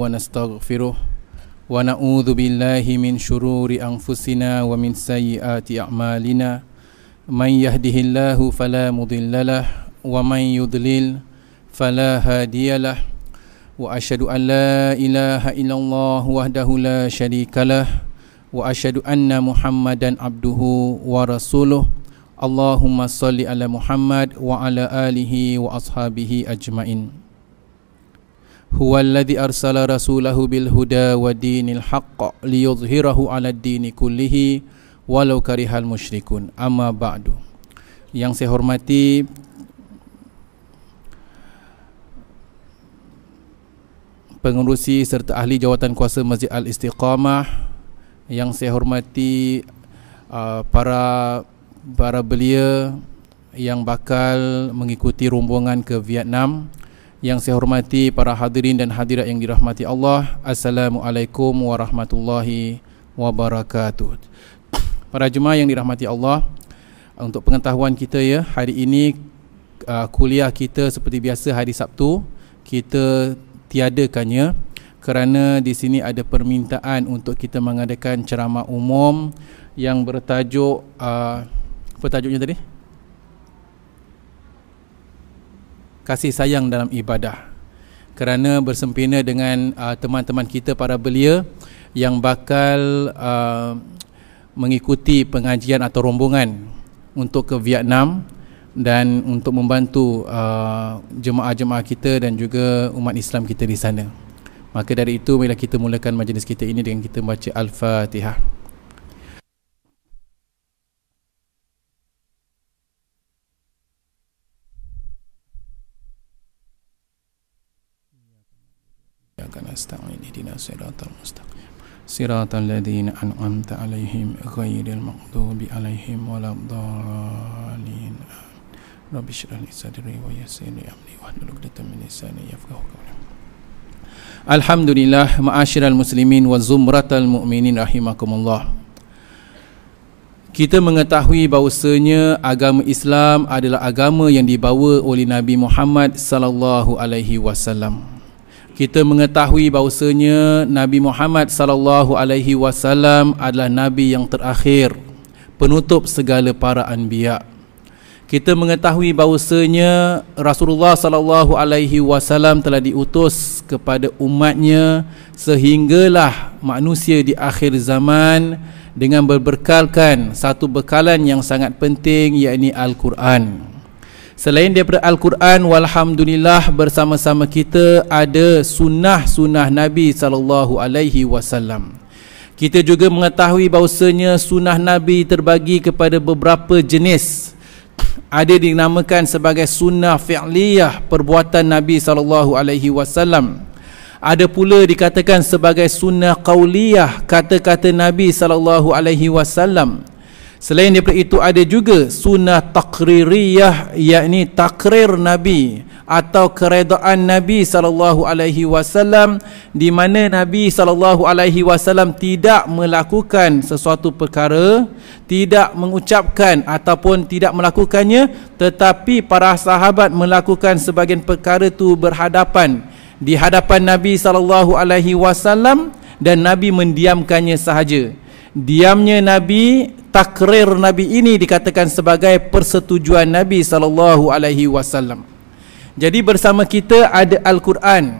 ونستغفره ونعوذ بالله من شرور أنفسنا ومن سيئات أعمالنا من يهده الله فلا مضل له ومن يضلل فلا هادي له وأشهد أن لا إله إلا الله وحده لا شريك له وأشهد أن محمدا عبده ورسوله اللهم صل على محمد وعلى آله وأصحابه أجمعين هو الذي أرسل رسوله بالهدى ودين الحق ليظهره على الدين كله walau karihal musyrikun. Amma ba'du. Yang saya hormati pengurusi serta ahli jawatan kuasa Masjid Al-Istiqamah, yang saya hormati para belia yang bakal mengikuti rombongan ke Vietnam, yang saya hormati para hadirin dan hadirat yang dirahmati Allah. Assalamualaikum warahmatullahi wabarakatuh. Para jemaah yang dirahmati Allah, untuk pengetahuan kita ya, hari ini kuliah kita seperti biasa hari Sabtu kita tiadakannya kerana di sini ada permintaan untuk kita mengadakan ceramah umum yang bertajuk apa tajuknya tadi? Kasih sayang dalam ibadah. Kerana bersempena dengan teman-teman kita para belia yang bakal mengikuti pengajian atau rombongan untuk ke Vietnam dan untuk membantu jemaah-jemaah kita dan juga umat Islam kita di sana. Maka dari itu, bila kita mulakan majlis kita ini dengan kita baca Al-Fatihah. Nasta'in ihdinas siratal mustaqim siratal ladzina an'amta 'alaihim ghairil maghdubi 'alaihim waladdallin. Rabbi shrah li sadri wa yassir li amri wahlul 'uqdatam min lisani yafqahu qawli. Alhamdulillah, ma'asyiral muslimin wa zumratal mu'minin rahimakumullah. Kita mengetahui bahawasanya agama Islam adalah agama yang dibawa oleh Nabi Muhammad sallallahu alaihi wasallam. Kita mengetahui bahawasanya Nabi Muhammad sallallahu alaihi wasallam adalah nabi yang terakhir, penutup segala para anbiya. Kita mengetahui bahawasanya Rasulullah sallallahu alaihi wasallam telah diutus kepada umatnya sehinggalah manusia di akhir zaman dengan berbekalkan satu bekalan yang sangat penting, yakni Al-Quran. Selain daripada Al-Quran, walhamdulillah bersama-sama kita ada sunnah-sunnah Nabi sallallahu alaihi wasallam. Kita juga mengetahui bahawasanya sunnah Nabi terbagi kepada beberapa jenis. Ada dinamakan sebagai sunnah fi'liyah, perbuatan Nabi sallallahu alaihi wasallam. Ada pula dikatakan sebagai sunnah qauliyah, kata-kata Nabi sallallahu alaihi wasallam. Selain daripada itu, ada juga sunnah taqririyah, yakni takrir Nabi atau keredaan Nabi sallallahu alaihi wasallam, di mana Nabi sallallahu alaihi wasallam tidak melakukan sesuatu perkara, tidak mengucapkan ataupun tidak melakukannya, tetapi para sahabat melakukan sebahagian perkara itu berhadapan di hadapan Nabi sallallahu alaihi wasallam dan Nabi mendiamkannya sahaja. Diamnya Nabi, takrir Nabi ini dikatakan sebagai persetujuan Nabi sallallahu alaihi wasallam. Jadi bersama kita ada Al-Quran,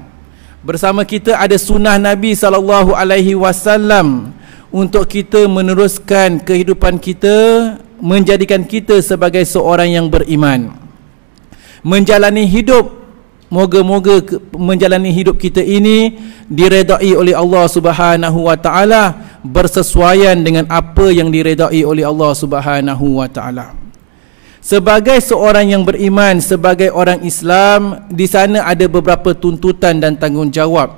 bersama kita ada sunnah Nabi sallallahu alaihi wasallam untuk kita meneruskan kehidupan kita, menjadikan kita sebagai seorang yang beriman, menjalani hidup. Moga-moga menjalani hidup kita ini diredai oleh Allah Subhanahu wa taala, bersesuaian dengan apa yang diredai oleh Allah Subhanahu wa taala. Sebagai seorang yang beriman, sebagai orang Islam, di sana ada beberapa tuntutan dan tanggungjawab.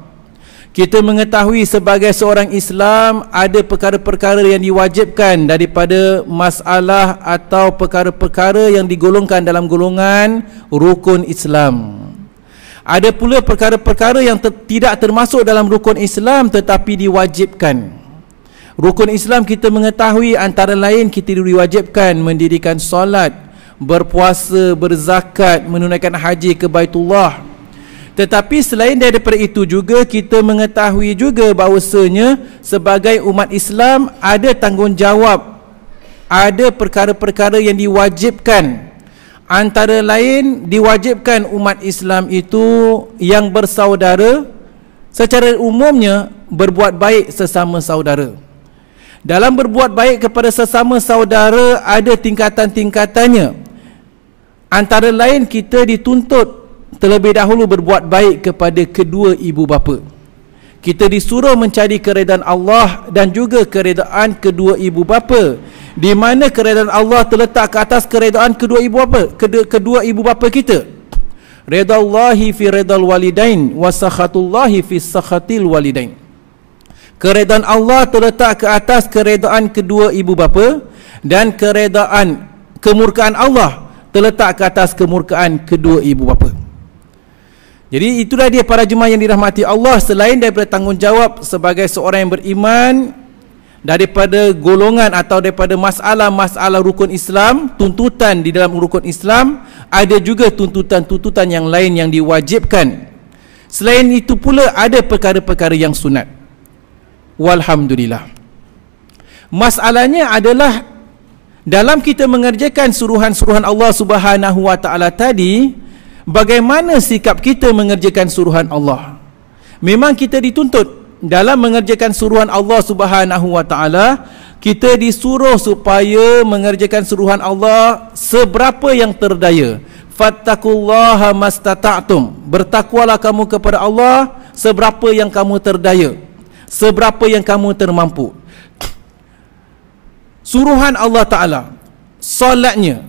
Kita mengetahui sebagai seorang Islam ada perkara-perkara yang diwajibkan daripada masalah atau perkara-perkara yang digolongkan dalam golongan rukun Islam. Ada pula perkara-perkara yang tidak termasuk dalam rukun Islam tetapi diwajibkan. Rukun Islam kita mengetahui antara lain kita diwajibkan mendirikan solat, berpuasa, berzakat, menunaikan haji ke Baitullah. Tetapi selain daripada itu juga kita mengetahui juga bahawasanya sebagai umat Islam ada tanggungjawab, ada perkara-perkara yang diwajibkan. Antara lain diwajibkan umat Islam itu yang bersaudara secara umumnya berbuat baik sesama saudara. Dalam berbuat baik kepada sesama saudara ada tingkatan-tingkatannya. Antara lain kita dituntut terlebih dahulu berbuat baik kepada kedua ibu bapa. Kita disuruh mencari keredaan Allah dan juga keredaan kedua ibu bapa, di mana keredaan Allah terletak ke atas keredaan kedua ibu bapa, kedua ibu bapa kita. Redallahi fi redal walidain wa sakhatullahi fi sakhatil walidain. Keredaan Allah terletak ke atas keredaan kedua ibu bapa, dan keredaan kemurkaan Allah terletak ke atas kemurkaan kedua ibu bapa. Jadi itulah dia para jemaah yang dirahmati Allah. Selain daripada tanggungjawab sebagai seorang yang beriman, daripada golongan atau daripada masalah-masalah rukun Islam, tuntutan di dalam rukun Islam, ada juga tuntutan-tuntutan yang lain yang diwajibkan. Selain itu pula ada perkara-perkara yang sunat. Walhamdulillah. Masalahnya adalah dalam kita mengerjakan suruhan-suruhan Allah Subhanahu wa taala tadi, bagaimana sikap kita mengerjakan suruhan Allah? Memang kita dituntut dalam mengerjakan suruhan Allah Subhanahu wa taala, kita disuruh supaya mengerjakan suruhan Allah seberapa yang terdaya. Fattaqullaha mastata'tum. Bertakwalah kamu kepada Allah seberapa yang kamu terdaya, seberapa yang kamu termampu. Suruhan Allah taala, solatnya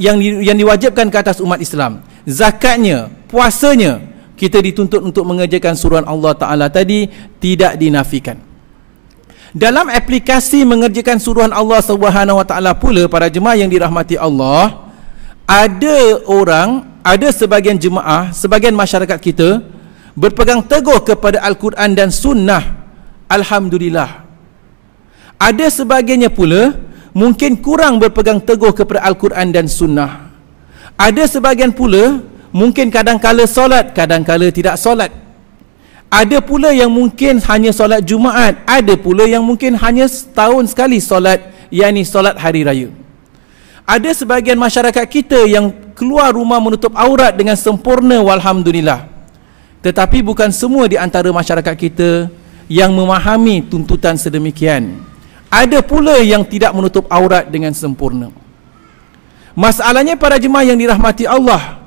yang diwajibkan ke atas umat Islam, zakatnya, puasanya, kita dituntut untuk mengerjakan suruhan Allah Ta'ala tadi, tidak dinafikan. Dalam aplikasi mengerjakan suruhan Allah Subhanahu Wa Ta'ala pula, para jemaah yang dirahmati Allah, ada sebagian jemaah, sebagian masyarakat kita berpegang teguh kepada Al-Quran dan Sunnah. Alhamdulillah. Ada sebagiannya pula mungkin kurang berpegang teguh kepada Al-Quran dan Sunnah. Ada sebagian pula mungkin kadang-kala solat, kadang-kala tidak solat. Ada pula yang mungkin hanya solat Jumaat, ada pula yang mungkin hanya setahun sekali solat, yakni solat hari raya. Ada sebagian masyarakat kita yang keluar rumah menutup aurat dengan sempurna, walhamdulillah. Tetapi bukan semua di antara masyarakat kita yang memahami tuntutan sedemikian. Ada pula yang tidak menutup aurat dengan sempurna. Masalahnya para jemaah yang dirahmati Allah,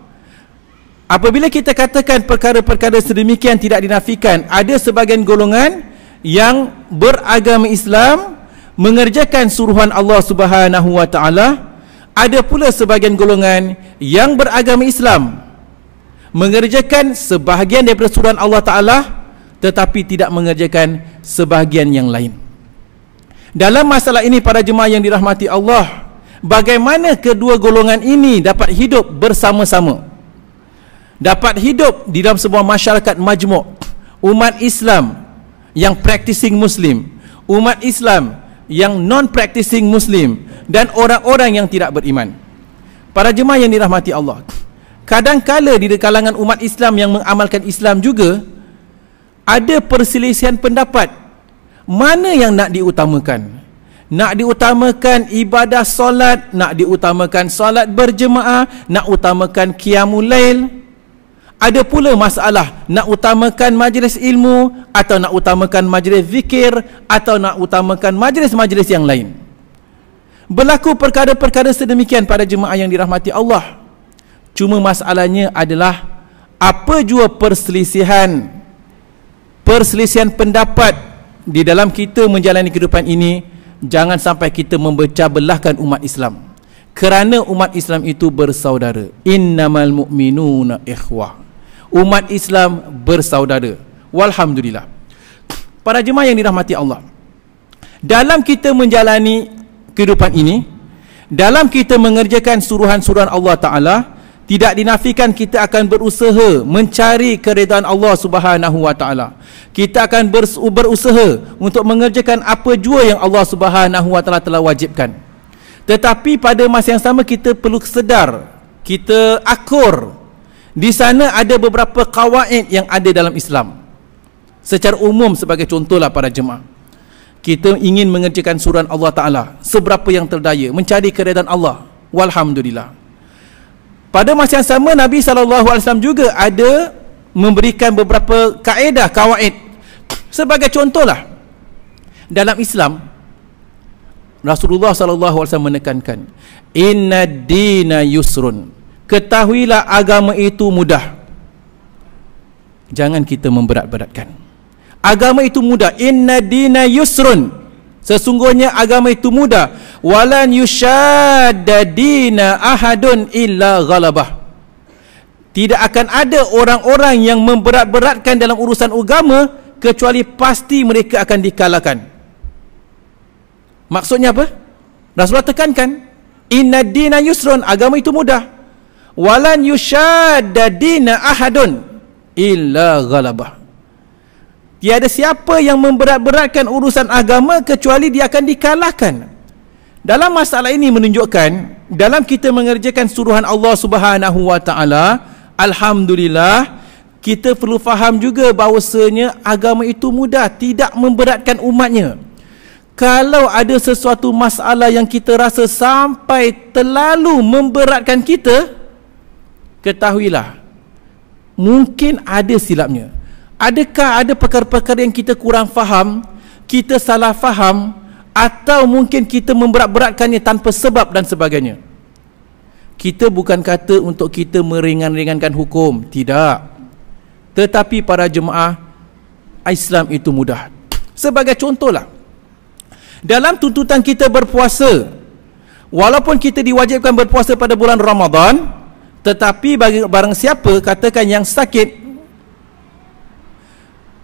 apabila kita katakan perkara-perkara sedemikian tidak dinafikan, ada sebagian golongan yang beragama Islam mengerjakan suruhan Allah Subhanahu wa taala, ada pula sebagian golongan yang beragama Islam mengerjakan sebahagian daripada suruhan Allah taala tetapi tidak mengerjakan sebahagian yang lain. Dalam masalah ini para jemaah yang dirahmati Allah, bagaimana kedua golongan ini dapat hidup bersama-sama, dapat hidup di dalam sebuah masyarakat majmuk, umat Islam yang practicing Muslim, umat Islam yang non-practicing Muslim, dan orang-orang yang tidak beriman. Para jemaah yang dirahmati Allah, kadang-kala di kalangan umat Islam yang mengamalkan Islam juga ada perselisihan pendapat. Mana yang nak diutamakan? Nak diutamakan ibadah solat, nak diutamakan solat berjemaah, nak utamakan qiyamul lail. Ada pula masalah nak utamakan majlis ilmu, atau nak utamakan majlis zikir, atau nak utamakan majlis-majlis yang lain. Berlaku perkara-perkara sedemikian pada jemaah yang dirahmati Allah. Cuma masalahnya adalah apa jua perselisihan pendapat di dalam kita menjalani kehidupan ini, jangan sampai kita memecah belahkan umat Islam. Kerana umat Islam itu bersaudara. Innamal mu'minuna ikhwah. Umat Islam bersaudara. Walhamdulillah. Para jemaah yang dirahmati Allah, dalam kita menjalani kehidupan ini, dalam kita mengerjakan suruhan-suruhan Allah Ta'ala, tidak dinafikan kita akan berusaha mencari keredaan Allah Subhanahu wa taala. Kita akan berusaha untuk mengerjakan apa jua yang Allah Subhanahu wa taala telah wajibkan. Tetapi pada masa yang sama kita perlu sedar, kita akur Di sana ada beberapa kawaid yang ada dalam Islam. Secara umum sebagai contohlah para jemaah, kita ingin mengerjakan suruhan Allah Ta'ala seberapa yang terdaya, mencari keredaan Allah, walhamdulillah. Pada masa yang sama, Nabi SAW juga ada memberikan beberapa kaedah, kawaid. Sebagai contohlah, dalam Islam, Rasulullah SAW menekankan, inna dina yusrun, ketahuilah agama itu mudah. Jangan kita memberat-beratkan. Agama itu mudah. Inna dina yusrun, sesungguhnya agama itu mudah. Walan yushadda dina ahadun illa ghalabah, tidak akan ada orang-orang yang memberat-beratkan dalam urusan agama kecuali pasti mereka akan dikalahkan. Maksudnya apa? Rasulullah tekankan, inna dina yusrun, agama itu mudah. Walan yushadda dina ahadun illa ghalabah, tiada siapa yang memberat-beratkan urusan agama kecuali dia akan dikalahkan. Dalam masalah ini menunjukkan, dalam kita mengerjakan suruhan Allah Subhanahu wa Ta'ala, alhamdulillah, kita perlu faham juga bahawasanya agama itu mudah, tidak memberatkan umatnya. Kalau ada sesuatu masalah yang kita rasa sampai terlalu memberatkan kita, ketahuilah, mungkin ada silapnya. Adakah ada perkara-perkara yang kita kurang faham, kita salah faham, atau mungkin kita memberat-beratkannya tanpa sebab dan sebagainya. Kita bukan kata untuk kita meringan-ringankan hukum, tidak. Tetapi para jemaah, Islam itu mudah. Sebagai contohlah, dalam tuntutan kita berpuasa, walaupun kita diwajibkan berpuasa pada bulan Ramadan, tetapi bagi barang siapa katakan yang sakit,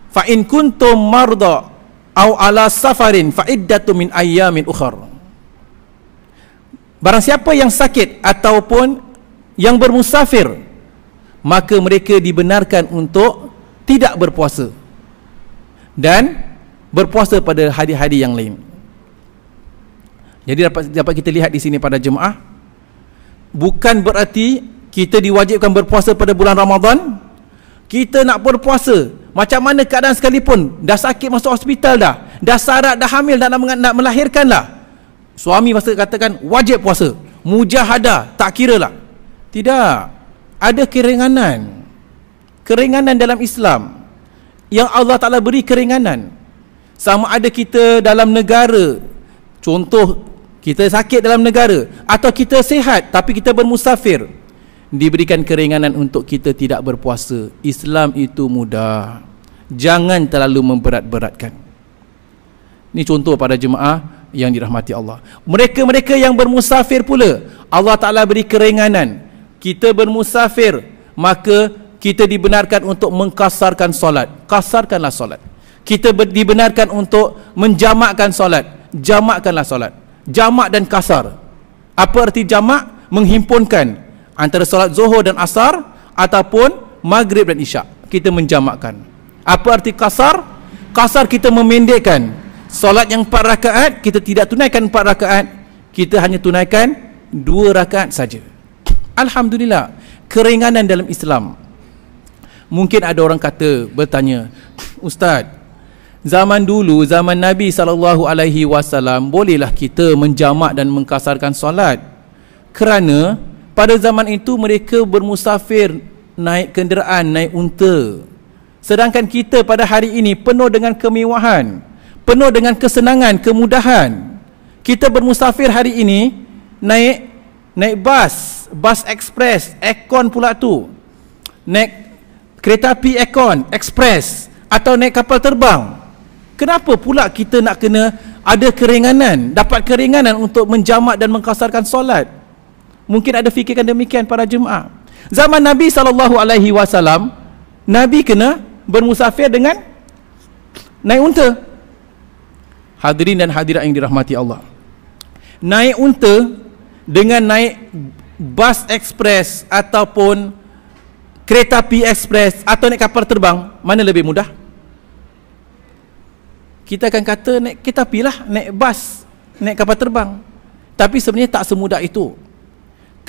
fa in kuntum marda au ala safarin fa iddatu min ayyamin ukhar, barang siapa yang sakit ataupun yang bermusafir, maka mereka dibenarkan untuk tidak berpuasa dan berpuasa pada hari-hari yang lain. Jadi dapat kita lihat di sini pada jemaah, bukan berarti kita diwajibkan berpuasa pada bulan Ramadan, kita nak berpuasa macam mana keadaan sekalipun, dah sakit masuk hospital dah sarat, dah hamil, nak melahirkan lah, suami masa katakan wajib puasa, mujahadah, tak kira lah. Tidak, ada keringanan dalam Islam yang Allah Ta'ala beri keringanan. Sama ada kita dalam negara, contoh kita sakit dalam negara, atau kita sihat tapi kita bermusafir, diberikan keringanan untuk kita tidak berpuasa. Islam itu mudah, jangan terlalu memberat-beratkan. Ini contoh pada jemaah yang dirahmati Allah. Mereka-mereka yang bermusafir pula, Allah Ta'ala beri keringanan. Kita bermusafir, maka kita dibenarkan untuk mengkasarkan solat, kasarkanlah solat. Kita dibenarkan untuk menjamakkan solat, jamakkanlah solat. Jamak dan kasar, apa arti jamak? Menghimpunkan antara solat zuhur dan asar, ataupun maghrib dan isyak, kita menjamakkan. Apa arti kasar? Kasar kita memendekkan. Solat yang 4 rakaat, kita tidak tunaikan 4 rakaat, kita hanya tunaikan 2 rakaat saja. Alhamdulillah, keringanan dalam Islam. Mungkin ada orang kata, bertanya, Ustaz, zaman dulu, zaman Nabi SAW, bolehlah kita menjamak dan mengkasarkan solat? Kerana pada zaman itu mereka bermusafir, naik kenderaan, naik unta. Sedangkan kita pada hari ini penuh dengan kemewahan, penuh dengan kesenangan, kemudahan. Kita bermusafir hari ini naik bus ekspres, aircon pula tu. Naik kereta api aircon, ekspres, atau naik kapal terbang. Kenapa pula kita nak kena ada keringanan, dapat keringanan untuk menjamak dan mengkasarkan solat? Mungkin ada fikirkan demikian para jemaah. Zaman Nabi SAW, Nabi kena bermusafir dengan naik unta. Hadirin dan hadirat yang dirahmati Allah, naik unta dengan naik bas ekspres ataupun kereta api ekspres atau naik kapal terbang, mana lebih mudah? Kita akan kata naik kereta api lah, naik bas, naik kapal terbang. Tapi sebenarnya tak semudah itu.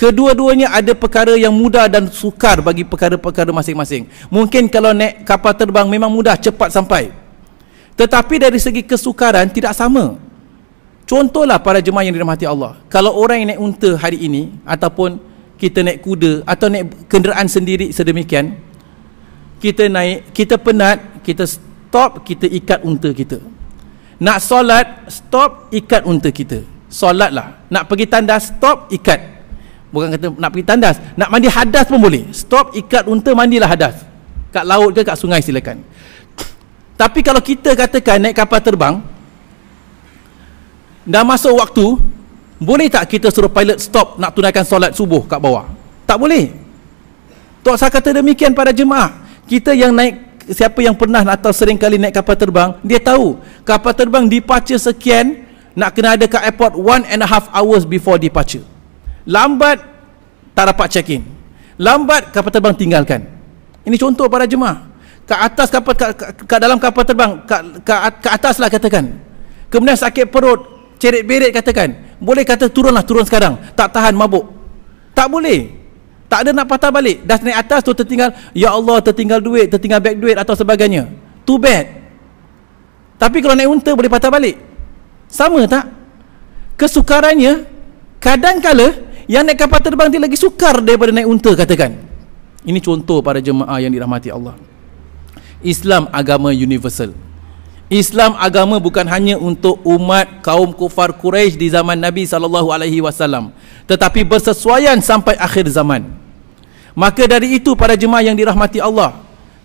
Kedua-duanya ada perkara yang mudah dan sukar bagi perkara-perkara masing-masing. Mungkin kalau naik kapal terbang memang mudah, cepat sampai. Tetapi dari segi kesukaran tidak sama. Contohlah para jemaah yang dirahmati Allah. Kalau orang yang naik unta hari ini, ataupun kita naik kuda, atau naik kenderaan sendiri sedemikian, kita naik, kita penat, kita stop, kita ikat unta kita. Nak solat, stop, ikat unta kita. Solatlah. Nak pergi tandas, stop, ikat. Bukan kata nak pergi tandas, nak mandi hadas pun boleh. Stop, ikat unta, mandilah hadas. Kat laut ke kat sungai silakan. Tapi kalau kita katakan naik kapal terbang, dah masuk waktu, boleh tak kita suruh pilot stop nak tunaikan solat subuh kat bawah? Tak boleh. Tok saya kata demikian pada jemaah. Kita yang naik, siapa yang pernah atau sering kali naik kapal terbang, dia tahu kapal terbang departure sekian, nak kena ada kat airport 1.5 hours before departure. Lambat, tak dapat check-in. Lambat, kapal terbang tinggalkan. Ini contoh para jemaah. Kat atas kapal, kat dalam kapal terbang, kat atas lah katakan. Kemudian sakit perut, ceret-beret katakan. Boleh kata turunlah, turun sekarang. Tak tahan, mabuk. Tak boleh. Tak ada nak patah balik. Dah naik atas tu tertinggal, ya Allah, tertinggal duit, tertinggal beg duit atau sebagainya. Too bad. Tapi kalau naik unta boleh patah balik. Sama tak? Kesukarannya, kadang-kala yang naik kapal terbang dia lagi sukar daripada naik unta katakan. Ini contoh para jemaah yang dirahmati Allah. Islam agama universal. Islam agama bukan hanya untuk umat kaum kufar Quraisy di zaman Nabi SAW, tetapi bersesuaian sampai akhir zaman. Maka dari itu para jemaah yang dirahmati Allah,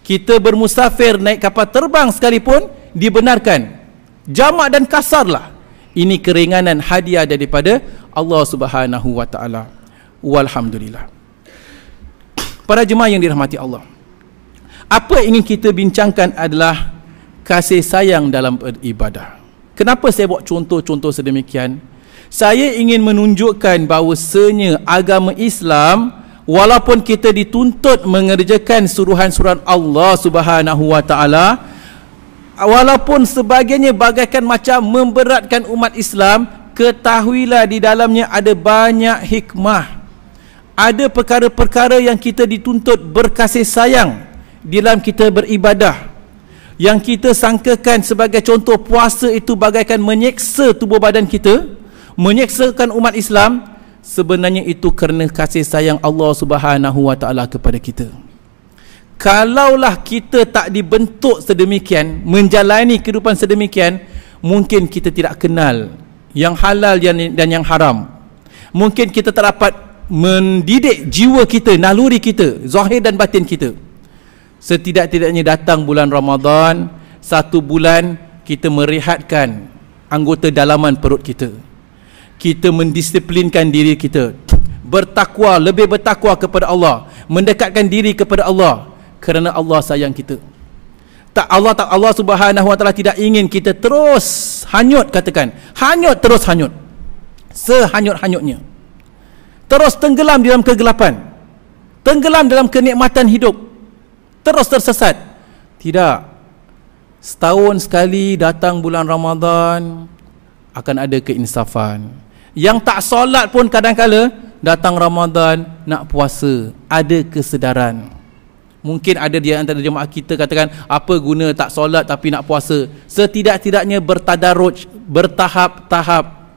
kita bermusafir naik kapal terbang sekalipun dibenarkan. Jamak dan kasarlah. Ini keringanan hadiah daripada Allah Subhanahu wa taala. Walhamdulillah. Para jemaah yang dirahmati Allah, apa yang ingin kita bincangkan adalah kasih sayang dalam beribadah. Kenapa saya buat contoh-contoh sedemikian? Saya ingin menunjukkan bahawasanya agama Islam, walaupun kita dituntut mengerjakan suruhan-suruhan Allah Subhanahu wa taala, walaupun sebagainya bagaikan macam memberatkan umat Islam, ketahuilah di dalamnya ada banyak hikmah. Ada perkara-perkara yang kita dituntut berkasih sayang dalam kita beribadah. Yang kita sangkakan sebagai contoh puasa itu bagaikan menyeksa tubuh badan kita, menyeksakan umat Islam, sebenarnya itu kerana kasih sayang Allah Subhanahu wa taala kepada kita. Kalaulah kita tak dibentuk sedemikian, menjalani kehidupan sedemikian, mungkin kita tidak kenal yang halal dan yang haram. Mungkin kita tak dapat mendidik jiwa kita, naluri kita, zahir dan batin kita. Setidak-tidaknya datang bulan Ramadan, 1 bulan kita merehatkan anggota dalaman perut kita. Kita mendisiplinkan diri kita, bertakwa, lebih bertakwa kepada Allah, mendekatkan diri kepada Allah, kerana Allah sayang kita. Allah Subhanahu wa taala tidak ingin kita terus hanyut, katakan hanyut, terus hanyut, sehanyut-hanyutnya, terus tenggelam dalam kegelapan, tenggelam dalam kenikmatan hidup, terus tersesat. Tidak. Setahun sekali datang bulan Ramadan, akan ada keinsafan. Yang tak solat pun kadang-kala datang Ramadan nak puasa, ada kesedaran. Mungkin ada di antara jemaah kita katakan, apa guna tak solat tapi nak puasa? Setidak-tidaknya bertadarruj, bertahap-tahap,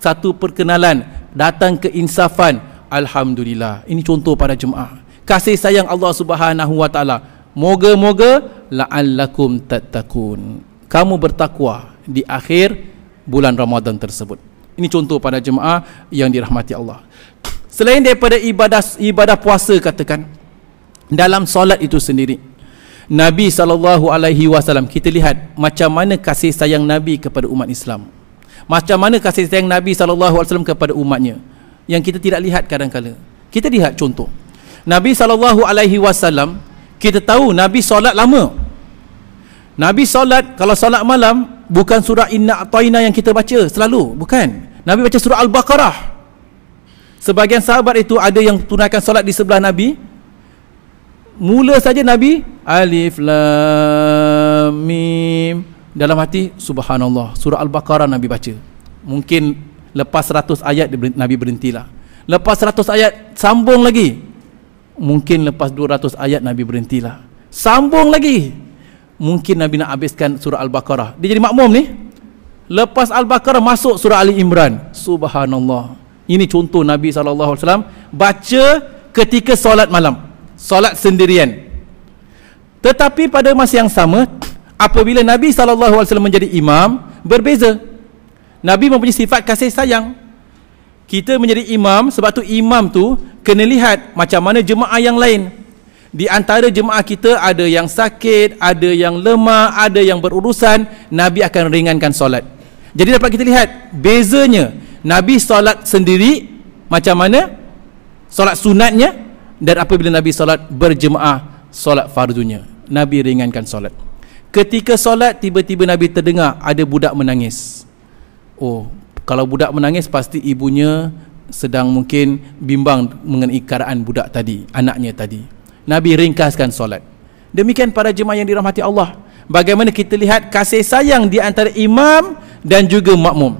satu perkenalan, datang keinsafan. Alhamdulillah. Ini contoh para jemaah. Kasih sayang Allah Subhanahu wa taala. Moga-moga la'allakum tattaqun. Kamu bertakwa di akhir bulan Ramadan tersebut. Ini contoh pada jemaah yang dirahmati Allah. Selain daripada ibadah puasa katakan, dalam solat itu sendiri, Nabi SAW, kita lihat macam mana kasih sayang Nabi kepada umat Islam. Macam mana kasih sayang Nabi SAW kepada umatnya, yang kita tidak lihat kadang-kala. Kita lihat contoh Nabi SAW, kita tahu Nabi solat lama. Nabi solat, kalau solat malam, bukan surah Inna A'tayna yang kita baca selalu, bukan. Nabi baca surah Al-Baqarah. Sebahagian sahabat itu ada yang tunaikan solat di sebelah Nabi. Mula saja Nabi Alif Lam Mim, dalam hati subhanallah, surah Al-Baqarah Nabi baca. Mungkin lepas 100 ayat Nabi berhentilah. Lepas 100 ayat sambung lagi. Mungkin lepas 200 ayat Nabi berhentilah. Sambung lagi. Mungkin Nabi nak habiskan surah Al-Baqarah. Dia jadi makmum ni. Lepas Al-Baqarah masuk surah Ali Imran. Subhanallah. Ini contoh Nabi SAW baca ketika solat malam. Solat sendirian. Tetapi pada masa yang sama, apabila Nabi SAW menjadi imam, berbeza. Nabi mempunyai sifat kasih sayang. Kita menjadi imam, sebab tu imam tu kena lihat macam mana jemaah yang lain. Di antara jemaah kita ada yang sakit, ada yang lemah, ada yang berurusan, Nabi akan ringankan solat. Jadi dapat kita lihat bezanya Nabi solat sendiri macam mana solat sunatnya, dan apabila Nabi solat berjemaah solat fardunya, Nabi ringankan solat. Ketika solat tiba-tiba Nabi terdengar ada budak menangis. Oh, kalau budak menangis pasti ibunya sedang mungkin bimbang mengenai keadaan budak tadi, anaknya tadi. Nabi ringkaskan solat. Demikian para jemaah yang dirahmati Allah. Bagaimana kita lihat kasih sayang di antara imam dan juga makmum.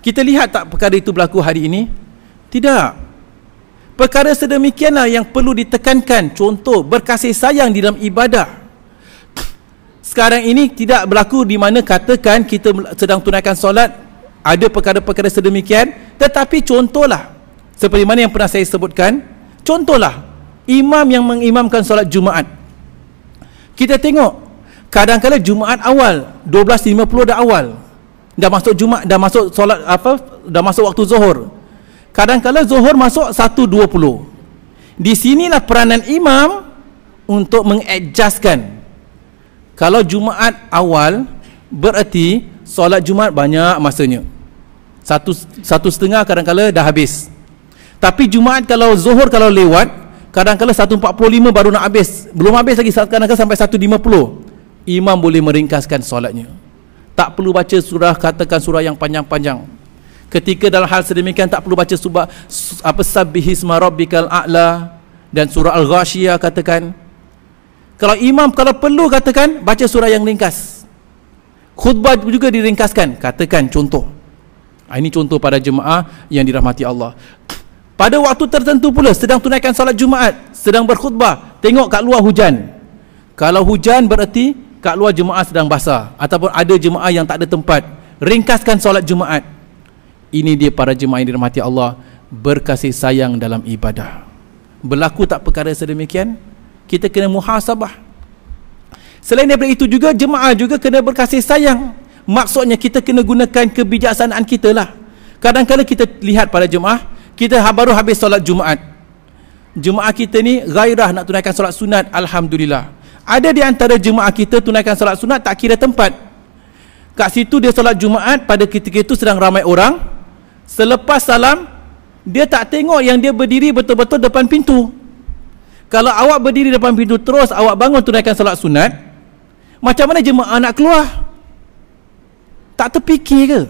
Kita lihat tak perkara itu berlaku hari ini? Tidak. Perkara sedemikianlah yang perlu ditekankan. Contoh, berkasih sayang di dalam ibadah. Sekarang ini tidak berlaku di mana katakan kita sedang tunaikan solat, ada perkara-perkara sedemikian, tetapi contohlah seperti mana yang pernah saya sebutkan, contohlah imam yang mengimamkan solat Jumaat. Kita tengok kadang-kadang Jumaat awal 12.50 dah awal, dah masuk Jumaat, dah masuk solat dah masuk waktu Zuhur. Kadang-kadang Zuhur masuk 1.20. Di sinilah peranan imam untuk mengadjustkan. Kalau Jumaat awal bererti solat Jumaat banyak masanya, 1.30 kadang-kadang dah habis. Tapi Jumaat kalau Zuhur kalau lewat, kadang-kadang 1.45 baru nak habis, belum habis lagi, kadang-kadang sampai 1.50. Imam boleh meringkaskan solatnya. Tak perlu baca surah, katakan surah yang panjang-panjang. Ketika dalam hal sedemikian tak perlu baca surah sabbihisma rabbikal a'la dan surah Al-Ghashiyah katakan. Kalau imam kalau perlu katakan baca surah yang ringkas. Khutbah juga diringkaskan, katakan contoh. Ini contoh pada jemaah yang dirahmati Allah. Pada waktu tertentu pula sedang tunaikan solat Jumaat, sedang berkhutbah, tengok kat luar hujan. Kalau hujan bererti kat luar jemaah sedang basah, ataupun ada jemaah yang tak ada tempat, ringkaskan solat Jumaat. Ini dia para jemaah yang dirahmati Allah, berkasih sayang dalam ibadah. Berlaku tak perkara sedemikian? Kita kena muhasabah. Selain daripada itu juga, jemaah juga kena berkasih sayang. Maksudnya kita kena gunakan kebijaksanaan kita lah. Kadang-kadang kita lihat pada jemaah, kita baru habis solat Jumaat. Jemaah kita ni gairah nak tunaikan solat sunat, alhamdulillah. Ada di antara jemaah kita tunaikan solat sunat tak kira tempat. Kat situ dia solat Jumaat, pada ketika itu sedang ramai orang. Selepas salam, dia tak tengok yang dia berdiri betul-betul depan pintu. Kalau awak berdiri depan pintu terus awak bangun tunaikan solat sunat, macam mana jemaah nak keluar? Tak terfikir ke?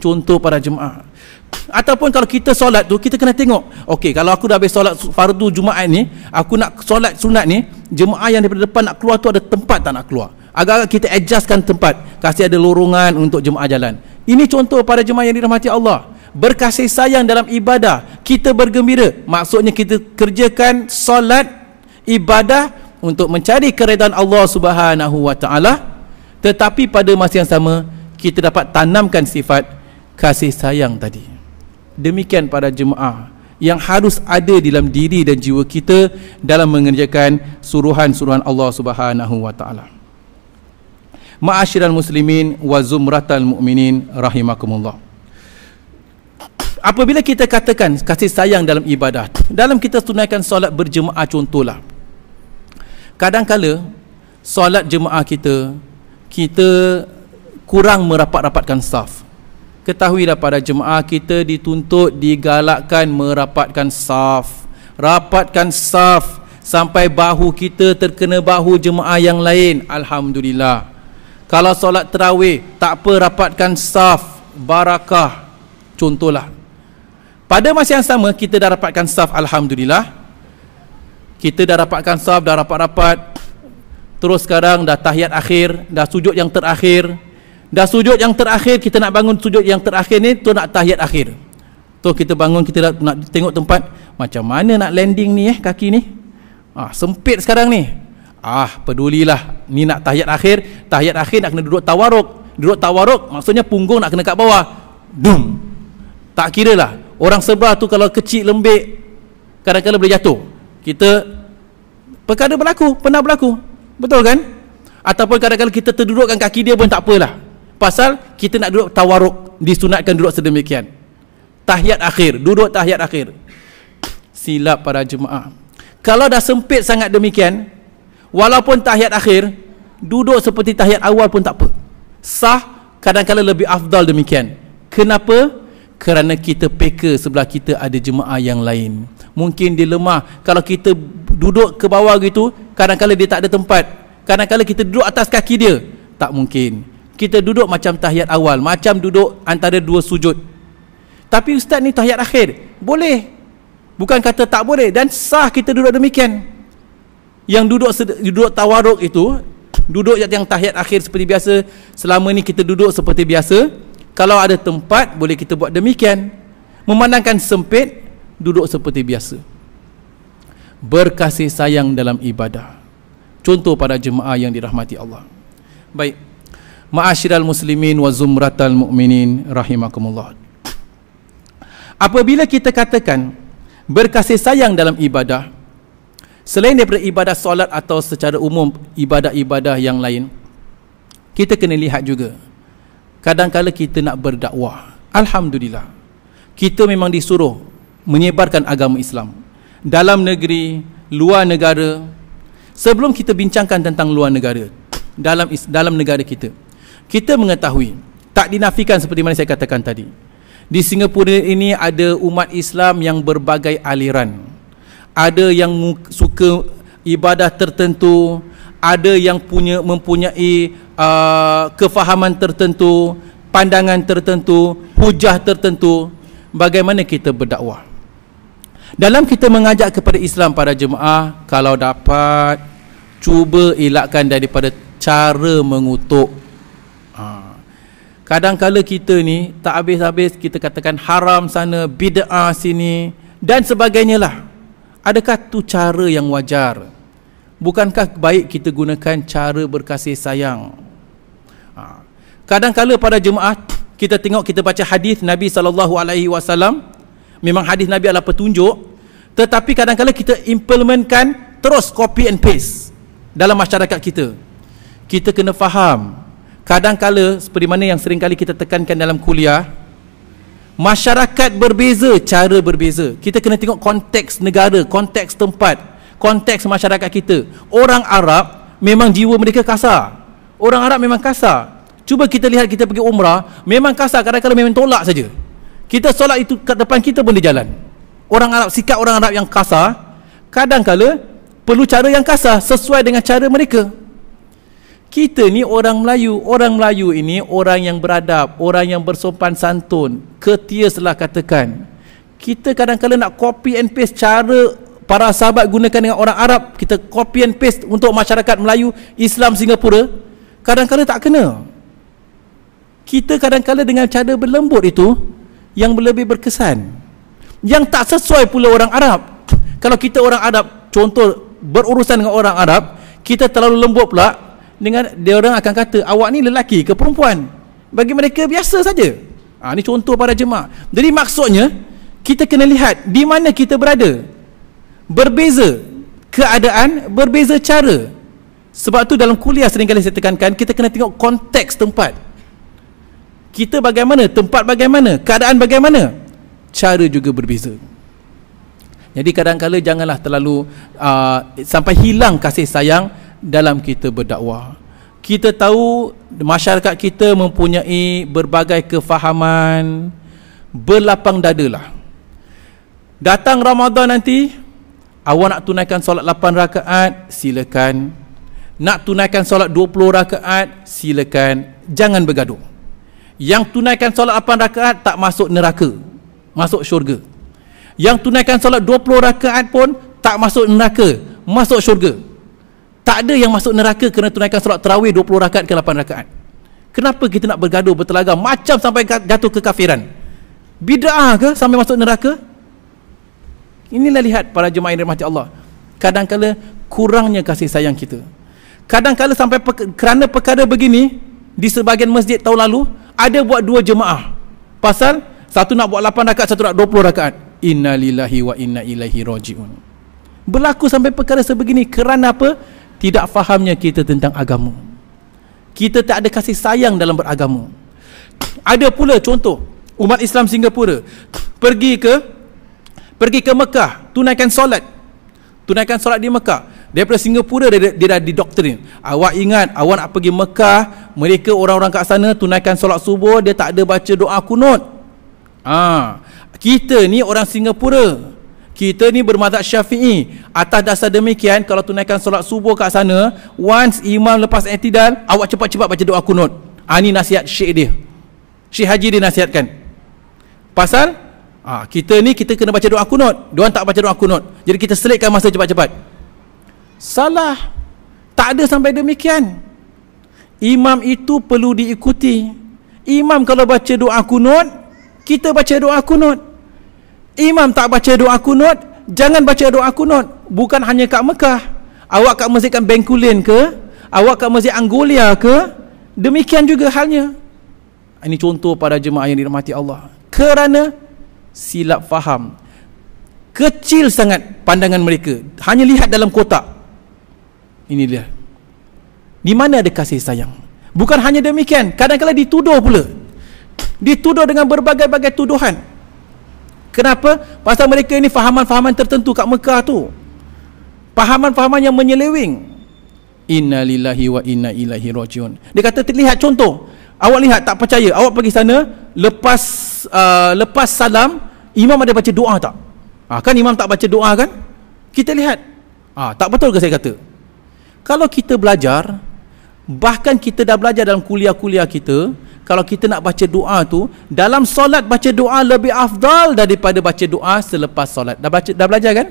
Contoh para jemaah. Ataupun kalau kita solat tu, kita kena tengok, okey, kalau aku dah habis solat fardu Jumaat ni, aku nak solat sunat ni, jemaah yang daripada depan nak keluar tu ada tempat tak nak keluar? Agak-agak kita adjustkan tempat, kasih ada lorongan untuk jemaah jalan. Ini contoh para jemaah yang dirahmati Allah. Berkasih sayang dalam ibadah, kita bergembira, maksudnya kita kerjakan solat ibadah untuk mencari keredaan Allah Subhanahu wa taala, tetapi pada masa yang sama kita dapat tanamkan sifat kasih sayang tadi. Demikian para jemaah yang harus ada dalam diri dan jiwa kita dalam mengerjakan suruhan-suruhan Allah Subhanahu wa taala. Ma'asyiral muslimin wa zumratal mu'minin rahimakumullah. Apabila kita katakan kasih sayang dalam ibadah, dalam kita tunaikan solat berjemaah contohlah, kadang-kala solat jemaah kita kurang merapat-rapatkan saf. Ketahuilah para jemaah kita dituntut, digalakkan merapatkan saf. Rapatkan saf sampai bahu kita terkena bahu jemaah yang lain. Alhamdulillah. Kalau solat tarawih tak apa, rapatkan saf, barakah. Contohlah. Pada masa yang sama kita dah rapatkan saf, alhamdulillah. Kita dah rapatkan saf, dah rapat-rapat. Terus sekarang dah tahiyat akhir, dah sujud yang terakhir. Dah sujud yang terakhir, kita nak bangun sujud yang terakhir ni, tu nak tahiyat akhir. Tu kita bangun, kita nak tengok tempat, macam mana nak landing ni kaki ni. Sempit sekarang ni. Pedulilah. Ni nak tahiyat akhir nak kena duduk tawaruk. Duduk tawaruk maksudnya punggung nak kena kat bawah. Dum. Tak kira lah. Orang sebelah tu kalau kecil lembik, kadang-kadang boleh jatuh. Perkara pernah berlaku. Betul kan? Ataupun kadang-kadang kita terdudukkan kaki dia pun tak apalah. Pasal kita nak duduk tawaruk, disunatkan duduk sedemikian. Tahiyat akhir, duduk tahiyat akhir. Silap para jemaah. Kalau dah sempit sangat demikian, walaupun tahiyat akhir, duduk seperti tahiyat awal pun tak apa. Sah, kadang-kadang lebih afdal demikian. Kenapa? Kerana kita peka sebelah kita ada jemaah yang lain. Mungkin dia lemah. Kalau kita duduk ke bawah gitu, kadang-kadang dia tak ada tempat. Kadang-kadang kita duduk atas kaki dia, tak mungkin. Kita duduk macam tahiyat awal, macam duduk antara dua sujud. Tapi ustaz ni tahiyat akhir, boleh. Bukan kata tak boleh, dan sah kita duduk demikian. Yang duduk tawaruk itu, duduk yang tahiyat akhir seperti biasa. Selama ni kita duduk seperti biasa. Kalau ada tempat, boleh kita buat demikian. Memandangkan sempit, duduk seperti biasa. Berkasih sayang dalam ibadah. Contoh para jemaah yang dirahmati Allah. Baik. Ma'asyiral muslimin wa zumratal mu'minin rahimakumullah. Apabila kita katakan berkasih sayang dalam ibadah, selain daripada ibadah solat atau secara umum ibadah-ibadah yang lain, kita kena lihat juga. Kadang-kala kita nak berdakwah, alhamdulillah, kita memang disuruh menyebarkan agama Islam dalam negeri, luar negara. Sebelum kita bincangkan tentang luar negara, dalam negara kita mengetahui, tak dinafikan seperti mana saya katakan tadi, di Singapura ini ada umat Islam yang berbagai aliran. Ada yang suka ibadah tertentu, ada yang mempunyai kefahaman tertentu, pandangan tertentu, hujah tertentu. Bagaimana kita berdakwah? Dalam kita mengajak kepada Islam para jemaah, kalau dapat, cuba elakkan daripada cara mengutuk. Kadang-kala kita ni tak habis-habis kita katakan haram sana, bid'ah sini dan sebagainya lah. Adakah tu cara yang wajar? Bukankah baik kita gunakan cara berkasih sayang? Kadang-kala para jemaah, kita tengok, kita baca hadis Nabi SAW, memang hadis Nabi adalah petunjuk, tetapi kadang-kala kita implementkan terus copy and paste dalam masyarakat kita. Kita kena faham, kadang-kala seperti mana yang sering kali kita tekankan dalam kuliah, masyarakat berbeza, cara berbeza. Kita kena tengok konteks negara, konteks tempat, konteks masyarakat kita. Orang Arab memang jiwa mereka kasar. Orang Arab memang kasar. Cuba kita lihat, kita pergi umrah, memang kasar, kadang-kadang memang tolak saja. Kita solat itu kat depan kita pun dia jalan. Orang Arab, sikap orang Arab yang kasar, kadang-kala perlu cara yang kasar sesuai dengan cara mereka. Kita ni orang Melayu ini orang yang beradab, orang yang bersopan santun, courteous lah katakan. Kita kadang-kadang nak copy and paste cara para sahabat gunakan dengan orang Arab, kita copy and paste untuk masyarakat Melayu, Islam Singapura, kadang-kadang tak kena. Kita kadang-kadang dengan cara berlembut itu yang lebih berkesan, yang tak sesuai pula orang Arab. Kalau kita orang Arab, contoh berurusan dengan orang Arab, kita terlalu lembut pula, dengan dia orang akan kata, awak ni lelaki ke perempuan? Bagi mereka biasa saja. Ini contoh para jemaah. Jadi maksudnya kita kena lihat di mana kita berada. Berbeza keadaan, berbeza cara. Sebab tu dalam kuliah seringkali saya tekankan, kita kena tengok konteks tempat. Kita bagaimana, tempat bagaimana, keadaan bagaimana, cara juga berbeza. Jadi kadang-kadang janganlah terlalu sampai hilang kasih sayang dalam kita berdakwah. Kita tahu masyarakat kita mempunyai berbagai kefahaman, berlapang dadalah. Datang Ramadan nanti, awak nak tunaikan solat 8 rakaat, silakan. Nak tunaikan solat 20 rakaat, silakan. Jangan bergaduh. Yang tunaikan solat 8 rakaat tak masuk neraka, masuk syurga. Yang tunaikan solat 20 rakaat pun tak masuk neraka, masuk syurga. Tak ada yang masuk neraka kerana tunaikan solat tarawih 20 rakaat ke 8 rakaat. Kenapa kita nak bergaduh, bertelaga macam sampai jatuh kekafiran? Bid'ah ke sampai masuk neraka? Inilah lihat para jemaah yang dirahmati Allah. Kadang-kala kurangnya kasih sayang kita. Kadang-kala sampai kerana perkara begini, di sebahagian masjid tahun lalu ada buat 2 jemaah. Pasal satu nak buat 8 rakaat, satu nak 20 rakaat. Inna lillahi wa inna ilaihi raji'un. Berlaku sampai perkara sebegini kerana apa? Tidak fahamnya kita tentang agama. Kita tak ada kasih sayang dalam beragama. Ada pula contoh umat Islam Singapura pergi ke Mekah, tunaikan solat di Mekah. Daripada Singapura dia dah didoktrin. Awak ingat, awak nak pergi Mekah, mereka orang-orang kat sana tunaikan solat subuh, dia tak ada baca doa kunut. Kita ni orang Singapura, kita ni bermazhab Syafi'i. Atas dasar demikian, kalau tunaikan solat subuh kat sana, once imam lepas i'tidal, awak cepat-cepat baca doa kunut. Ni nasihat Syekh dia, Syekh Haji dia nasihatkan. Pasal kita kena baca doa kunut, diorang tak baca doa kunut, jadi kita selitkan masa cepat-cepat. Salah. Tak ada sampai demikian. Imam itu perlu diikuti. Imam kalau baca doa kunut, kita baca doa kunut. Imam tak baca doa kunut, jangan baca doa kunut. Bukan hanya kat Mekah. Awak kat masjid kat Bencoolen ke, awak kat masjid Anggolia ke, demikian juga halnya. Ini contoh para jemaah yang dirahmati Allah. Kerana silap faham, kecil sangat pandangan mereka, hanya lihat dalam kotak. Ini dia. Di mana ada kasih sayang? Bukan hanya demikian, kadang-kadang dituduh pula. Dituduh dengan berbagai-bagai tuduhan. Kenapa? Pasal mereka ini fahaman-fahaman tertentu kat Mekah tu. Fahaman-fahaman yang menyeleweng. Inna lillahi wa inna ilaihi rajiun. Dia kata, terlihat contoh. Awak lihat, tak percaya, awak pergi sana, lepas salam, imam ada baca doa tak? Kan imam tak baca doa kan? Kita lihat. Tak betul ke saya kata? Kalau kita belajar, bahkan kita dah belajar dalam kuliah-kuliah kita, kalau kita nak baca doa tu, dalam solat baca doa lebih afdal daripada baca doa selepas solat. Dah belajar kan?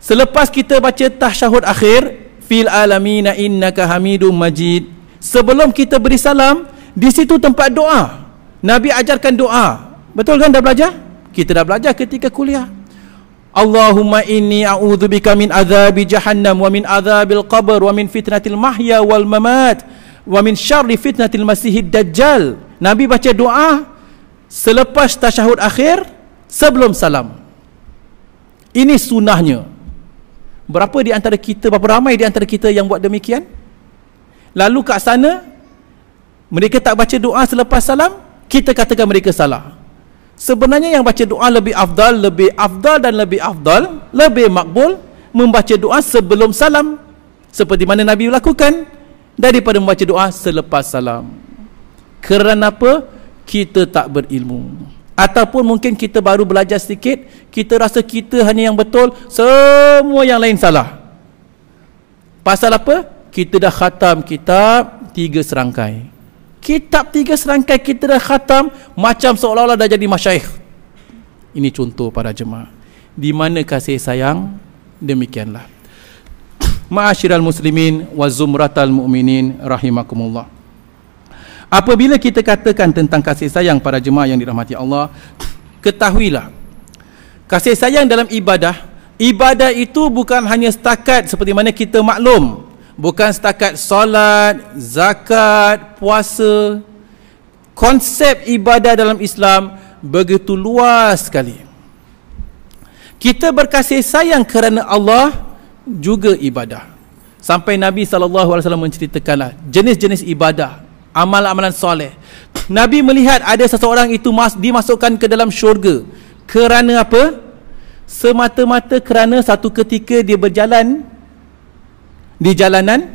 Selepas kita baca tasyahud akhir, fil alamina innaka hamidum majid, sebelum kita beri salam, di situ tempat doa. Nabi ajarkan doa. Betul kan, dah belajar? Kita dah belajar ketika kuliah. Allahumma inni a'udzubika min azabi jahannam wa min azabil qabr wa min fitnatil mahya wal mamat wa min syarri fitnatil masihid dajjal. Nabi baca doa selepas tasyahud akhir, sebelum salam. Ini sunnahnya. Berapa ramai di antara kita yang buat demikian? Lalu kat sana mereka tak baca doa selepas salam, kita katakan mereka salah. Sebenarnya yang baca doa lebih afdal dan lebih makbul membaca doa sebelum salam, seperti mana Nabi lakukan, daripada membaca doa selepas salam. Kerana apa? Kita tak berilmu, ataupun mungkin kita baru belajar sedikit, kita rasa kita hanya yang betul, semua yang lain salah. Pasal apa? Kita dah khatam kitab 3 serangkai. Kitab 3 serangkai kita dah khatam, macam seolah-olah dah jadi masyayikh. Ini contoh para jemaah. Di mana kasih sayang? Demikianlah. Ma'asyiral muslimin wa zumratal mu'minin rahimakumullah. Apabila kita katakan tentang kasih sayang para jemaah yang dirahmati Allah, ketahuilah, kasih sayang dalam ibadah itu bukan hanya setakat seperti mana kita maklum, bukan setakat solat, zakat, puasa. Konsep ibadah dalam Islam begitu luas sekali. Kita berkasih sayang kerana Allah juga ibadah. Sampai Nabi SAW menceritakanlah jenis-jenis ibadah, amalan-amalan soleh. Nabi melihat ada seseorang itu dimasukkan ke dalam syurga. Kerana apa? Semata-mata kerana satu ketika dia berjalan di jalanan,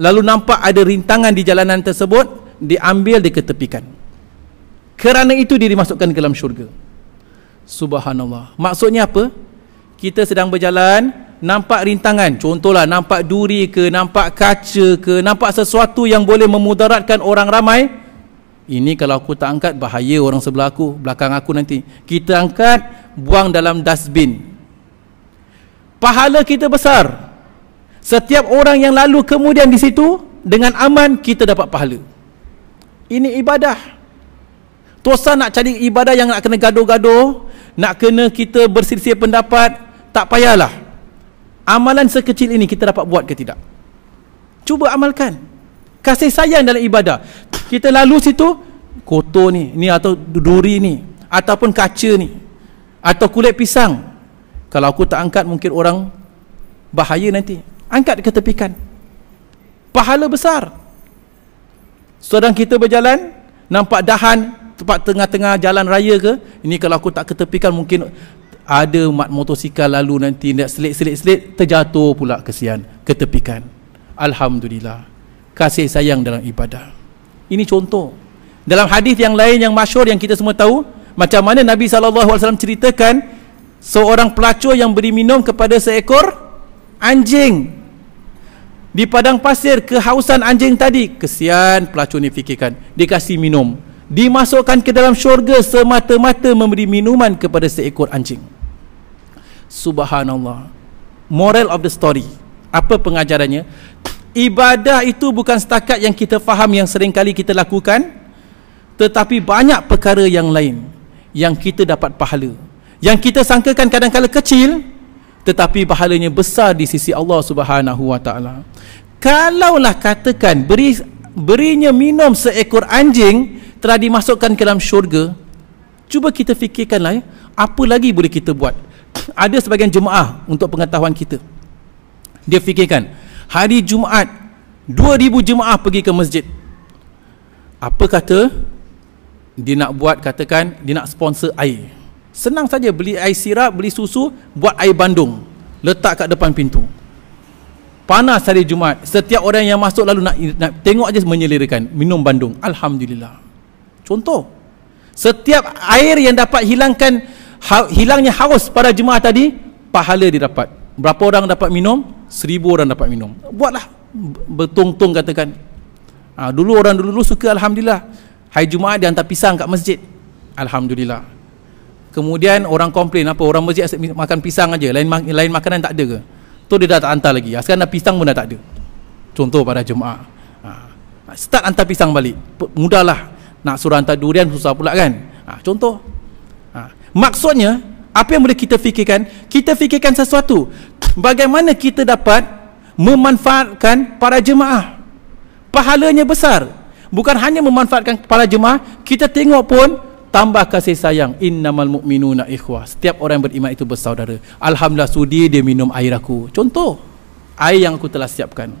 lalu nampak ada rintangan di jalanan tersebut, diambil, diketepikan. Kerana itu dia dimasukkan ke dalam syurga. Subhanallah. Maksudnya apa? Kita sedang berjalan, nampak rintangan, contohlah nampak duri ke, nampak kaca ke, nampak sesuatu yang boleh memudaratkan orang ramai. Ini kalau aku tak angkat, bahaya orang sebelah aku, belakang aku nanti. Kita angkat, buang dalam dustbin. Pahala kita besar. Setiap orang yang lalu kemudian di situ dengan aman, kita dapat pahala. Ini ibadah. Tosa nak cari ibadah yang nak kena gaduh-gaduh, nak kena kita berselisih pendapat, tak payahlah. Amalan sekecil ini kita dapat buat ke tidak? Cuba amalkan. Kasih sayang dalam ibadah. Kita lalu situ, kotor ni atau duri ni, ataupun kaca ni, atau kulit pisang. Kalau aku tak angkat, mungkin orang bahaya nanti. Angkat ke tepikan. Pahala besar. Sedang kita berjalan, nampak dahan tempat tengah-tengah jalan raya ke, ini kalau aku tak ketepikan, mungkin ada mat motosikal lalu nanti, nak selit, terjatuh pula, kesian, ketepikan. Alhamdulillah, kasih sayang dalam ibadah. Ini contoh. Dalam hadis yang lain yang masyhur yang kita semua tahu, macam mana Nabi SAW ceritakan seorang pelacur yang beri minum kepada seekor anjing di padang pasir. Kehausan anjing tadi, kesian pelacur ni, fikirkan, dikasih minum, dimasukkan ke dalam syurga semata-mata memberi minuman kepada seekor anjing. Subhanallah. Moral of the story, apa pengajarannya? Ibadah itu bukan setakat yang kita faham, yang seringkali kita lakukan, tetapi banyak perkara yang lain yang kita dapat pahala, yang kita sangkakan kadang-kala kecil, tetapi pahalanya besar di sisi Allah Subhanahu wa taala. Kalaulah katakan berinya minum seekor anjing telah dimasukkan ke dalam syurga, cuba kita fikirkanlah, apa lagi boleh kita buat? Ada sebagian jemaah, untuk pengetahuan kita, dia fikirkan hari Jumaat 2000 jemaah pergi ke masjid. Apa kata dia nak buat? Katakan dia nak sponsor air. Senang saja, beli air sirap, beli susu, buat air bandung, letak kat depan pintu. Panas hari Jumaat, setiap orang yang masuk lalu nak tengok aja menyelerakan, minum bandung. Alhamdulillah. Contoh, setiap air yang dapat hilangnya haus pada jemaah tadi, pahala didapat. Berapa orang dapat minum? 1000 orang dapat minum. Buatlah bertung-tung, katakan. Dulu orang dulu suka, alhamdulillah, hari Jumaat dia hantar pisang kat masjid. Alhamdulillah. Kemudian orang komplain, apa orang masjid asyik makan pisang aja, lain makanan tak ada ke? Tu dia dah tak hantar lagi. Sekarang dah pisang pun dah tak ada. Contoh pada jemaah. Start hantar pisang balik. Mudahlah. Nak suruh hantar durian susah pula kan. Contoh. Maksudnya, apa yang boleh kita fikirkan? Kita fikirkan sesuatu, bagaimana kita dapat memanfaatkan para jemaah. Pahalanya besar. Bukan hanya memanfaatkan para jemaah, kita tengok pun tambah kasih sayang. Innamal mu'minuna ikhwah. Setiap orang yang beriman itu bersaudara. Alhamdulillah, sudi dia minum air aku. Contoh, air yang aku telah siapkan.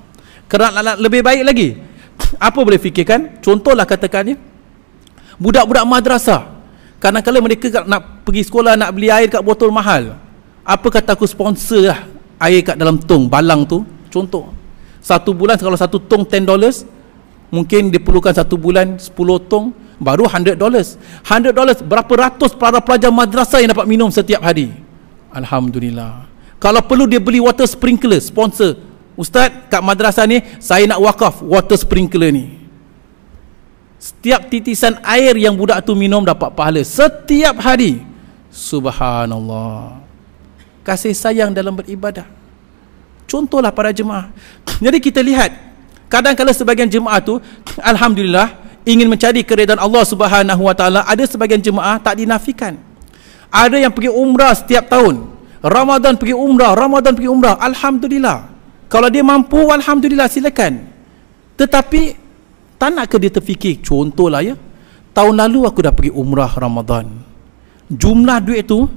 Kerana lebih baik lagi, apa boleh fikirkan? Contohlah katakannya, budak-budak madrasah, kadang-kadang mereka nak pergi sekolah, nak beli air kat botol mahal. Apa kata aku sponsor lah air kat dalam tong, balang tu. Contoh, satu bulan kalau satu tong $10, mungkin diperlukan satu bulan 10 tong, baru $100. $100, berapa ratus para pelajar madrasah yang dapat minum setiap hari. Alhamdulillah. Kalau perlu dia beli water sprinkler, sponsor. Ustaz, kat madrasah ni saya nak wakaf water sprinkler ni. Setiap titisan air yang budak tu minum dapat pahala setiap hari. Subhanallah. Kasih sayang dalam beribadah. Contohlah para jemaah. Jadi kita lihat, kadang-kadang sebagian jemaah tu, alhamdulillah, ingin mencari keridaan Allah Subhanahu wa taala. Ada sebagian jemaah tak dinafikan. Ada yang pergi umrah setiap tahun. Ramadan pergi umrah, Ramadan pergi umrah. Alhamdulillah. Kalau dia mampu, alhamdulillah, silakan. Tetapi tak nak ke dia terfikir, contohlah ya, tahun lalu aku dah pergi umrah Ramadan, jumlah duit tu,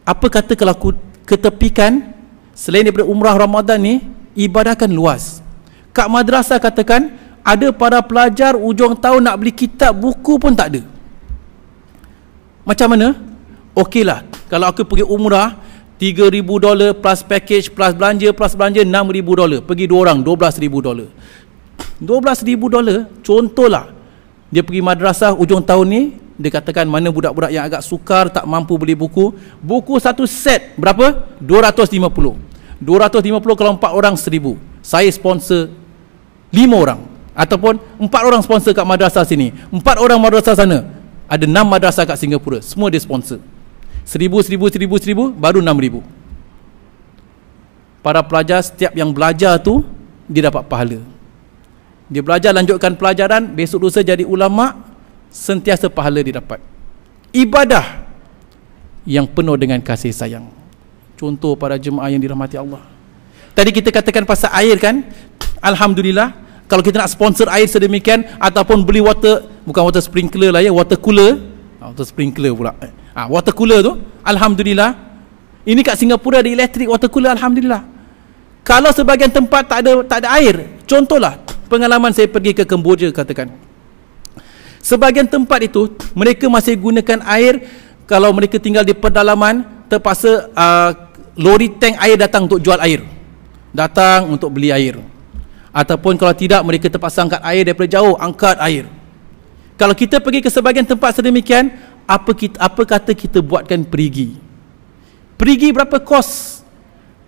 apa kata kalau aku ketepikan, selain daripada umrah Ramadan ni, ibadah kan luas. Kat madrasah katakan, ada para pelajar ujung tahun nak beli kitab, buku pun tak ada. Macam mana? Okeylah, kalau aku pergi umrah, $3,000 plus package, plus belanja, $6,000. Pergi 2 orang, $12,000. $12,000, contohlah dia pergi madrasah ujung tahun ni, dia katakan mana budak-budak yang agak sukar, tak mampu beli buku satu set berapa? 250 kalau 4 orang 1,000. Saya sponsor 5 orang, ataupun 4 orang sponsor kat madrasah sini, 4 orang madrasah sana. Ada 6 madrasah kat Singapura, semua dia sponsor. 1,000 baru 6,000. Para pelajar setiap yang belajar tu, dia dapat pahala. Dia belajar, lanjutkan pelajaran, besok lusa jadi ulama, sentiasa pahala didapat. Ibadah yang penuh dengan kasih sayang. Contoh para jemaah yang dirahmati Allah. Tadi kita katakan pasal air kan, alhamdulillah, kalau kita nak sponsor air sedemikian ataupun beli bukan water sprinkler lah ya, water cooler. Water sprinkler pula. Water cooler tu, alhamdulillah. Ini kat Singapura ada elektrik water cooler, alhamdulillah. Kalau sebahagian tempat tak ada air, contohlah pengalaman saya pergi ke Kemboja katakan. Sebahagian tempat itu mereka masih gunakan air, kalau mereka tinggal di pedalaman, terpaksa lori tank air datang untuk jual air. Datang untuk beli air. Ataupun kalau tidak, mereka terpaksa angkat air daripada jauh, angkat air. Kalau kita pergi ke sebahagian tempat sedemikian, apa kata kita buatkan perigi? Perigi berapa kos?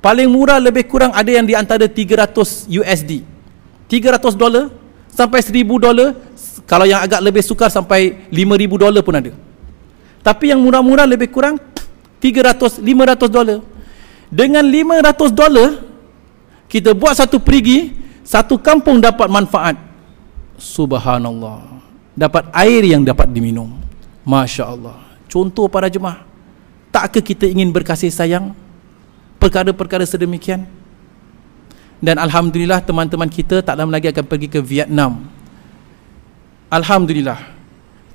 Paling murah lebih kurang ada yang di antara 300 USD. $300 sampai $1,000. Kalau yang agak lebih sukar sampai $5,000 pun ada. Tapi yang murah-murah lebih kurang $300, $500. Dengan $500 kita buat satu perigi, satu kampung dapat manfaat. Subhanallah. Dapat air yang dapat diminum. Masya Allah. Contoh para jemaah, takkah kita ingin berkasih sayang perkara-perkara sedemikian? Dan alhamdulillah teman-teman kita tak lama lagi akan pergi ke Vietnam. Alhamdulillah.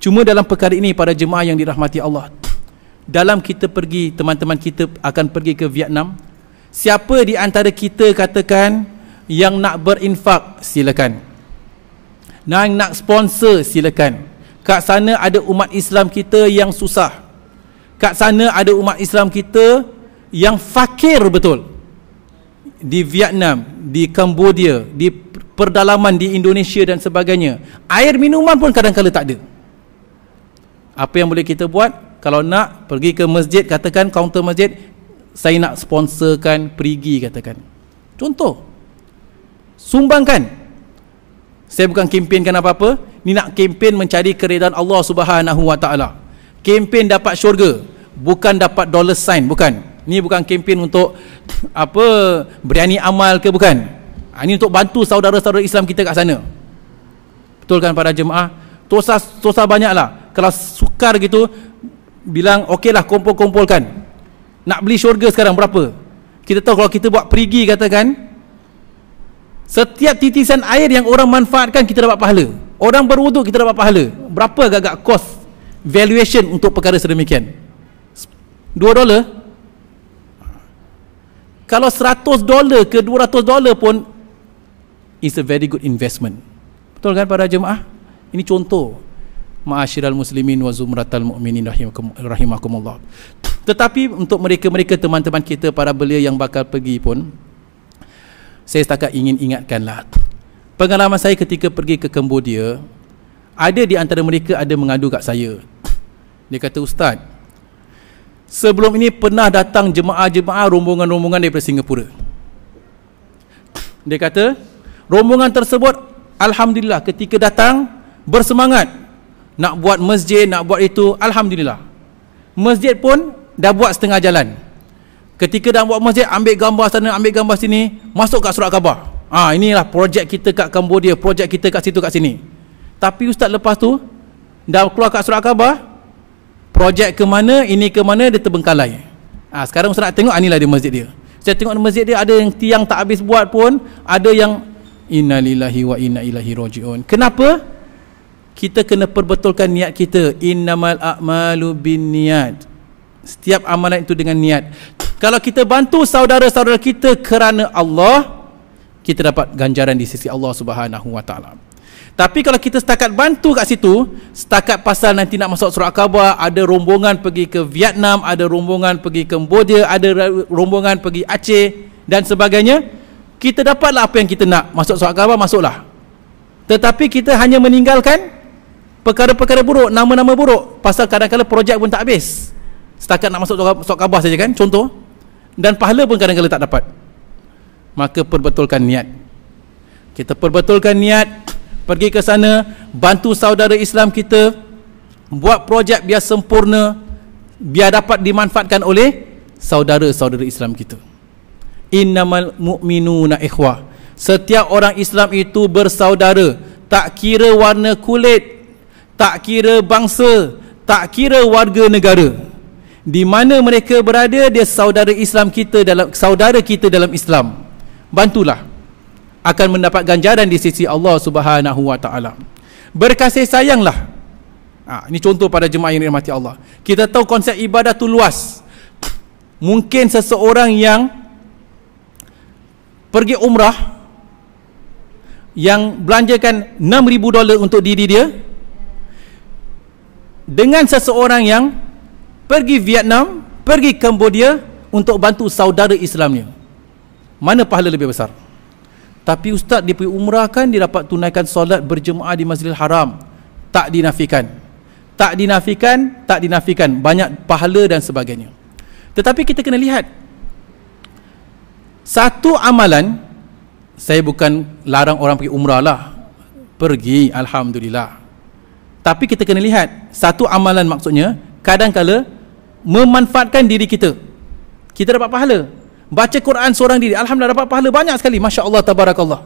Cuma dalam perkara ini para jemaah yang dirahmati Allah, dalam kita pergi, teman-teman kita akan pergi ke Vietnam, siapa di antara kita katakan yang nak berinfak, silakan. Nak sponsor, silakan. Kat sana ada umat Islam kita yang susah. Kat sana ada umat Islam kita yang fakir betul. Di Vietnam, di Cambodia, di perdalaman di Indonesia dan sebagainya, air minuman pun kadang-kadang tak ada. Apa yang boleh kita buat? Kalau nak pergi ke masjid, katakan kaunter masjid, saya nak sponsorkan perigi, katakan. Contoh, sumbangkan. Saya bukan kempenkan apa-apa, ni nak kempen mencari keredaan Allah Subhanahu Wa Taala. Kempen dapat syurga, bukan dapat dollar sign, bukan. Ni bukan kempen untuk apa, berani amal ke, bukan. Ini untuk bantu saudara-saudara Islam kita kat sana. Betul kan para jemaah? Tosah banyaklah. Kalau sukar gitu, bilang okeylah, kumpul-kumpulkan. Nak beli syurga sekarang berapa? Kita tahu kalau kita buat perigi, katakan, setiap titisan air yang orang manfaatkan kita dapat pahala. Orang berwuduk kita dapat pahala. Berapa agak-agak cost valuation untuk perkara sedemikian? $2? Kalau $100 ke $200 pun is a very good investment. Betul kan para jemaah? Ini contoh. Ma'asyiral muslimin wa zumratal mu'minin rahimakumullah. Tetapi untuk mereka-mereka teman-teman kita, para belia yang bakal pergi pun, saya setakat ingin ingatkanlah. Pengalaman saya ketika pergi ke Cambodia, ada di antara mereka ada mengadu kat saya. Dia kata, Ustaz, sebelum ini pernah datang jemaah-jemaah rombongan-rombongan daripada Singapura. Dia kata, rombongan tersebut alhamdulillah ketika datang bersemangat nak buat masjid, nak buat itu, alhamdulillah. Masjid pun dah buat setengah jalan. Ketika dah buat masjid, ambil gambar sana, ambil gambar sini, masuk kat surat khabar. Inilah projek kita kat Cambodia, projek kita kat situ, kat sini. Tapi Ustaz lepas tu dah keluar kat surat khabar, projek ke mana, ini ke mana, dia terbengkalai. Sekarang Ustaz nak tengok, inilah dia masjid dia. Saya tengok masjid dia ada yang tiang tak habis buat pun, ada yang innalillahi wa inna ilaihi rajiun. Kenapa? Kita kena perbetulkan niat kita. Innamal a'malu binniyat. Setiap amalan itu dengan niat. Kalau kita bantu saudara-saudara kita kerana Allah, kita dapat ganjaran di sisi Allah Subhanahu Wa Taala. Tapi kalau kita setakat bantu kat situ, setakat pasal nanti nak masuk surat khabar, ada rombongan pergi ke Vietnam, ada rombongan pergi ke Cambodia, ada rombongan pergi Aceh dan sebagainya, kita dapatlah apa yang kita nak. Masuk surat khabar, masuklah. Tetapi kita hanya meninggalkan perkara-perkara buruk, nama-nama buruk. Pasal kadang-kadang projek pun tak habis. Setakat nak masuk surat khabar saja kan, contoh. Dan pahala pun kadang-kadang tak dapat. Maka perbetulkan niat. Kita perbetulkan niat, pergi ke sana, bantu saudara Islam kita, buat projek biar sempurna, biar dapat dimanfaatkan oleh saudara-saudara Islam kita. Innamal mu'minuna ikhwah. Setiap orang Islam itu bersaudara. Tak kira warna kulit, tak kira bangsa, tak kira warga negara. Di mana mereka berada, dia saudara kita dalam Islam. Bantulah, akan mendapat ganjaran di sisi Allah Subhanahu wa taala. Berkasih sayanglah. Ini contoh pada jemaah yang dirahmati Allah. Kita tahu konsep ibadah tu luas. Mungkin seseorang yang pergi umrah, yang belanjakan $6,000 untuk diri dia, dengan seseorang yang pergi Vietnam, pergi Cambodia untuk bantu saudara Islamnya. Mana pahala lebih besar? Tapi ustaz, dia pergi umrah kan, dia dapat tunaikan solat berjemaah di Masjidil Haram. Tak dinafikan. Tak dinafikan. Banyak pahala dan sebagainya. Tetapi kita kena lihat. Satu amalan, saya bukan larang orang pergi umrah lah. Pergi, alhamdulillah. Tapi kita kena lihat. Satu amalan maksudnya, kadang-kala memanfaatkan diri kita. Kita dapat pahala. Baca Quran seorang diri, alhamdulillah dapat pahala banyak sekali, Masya Allah, tabarakallah.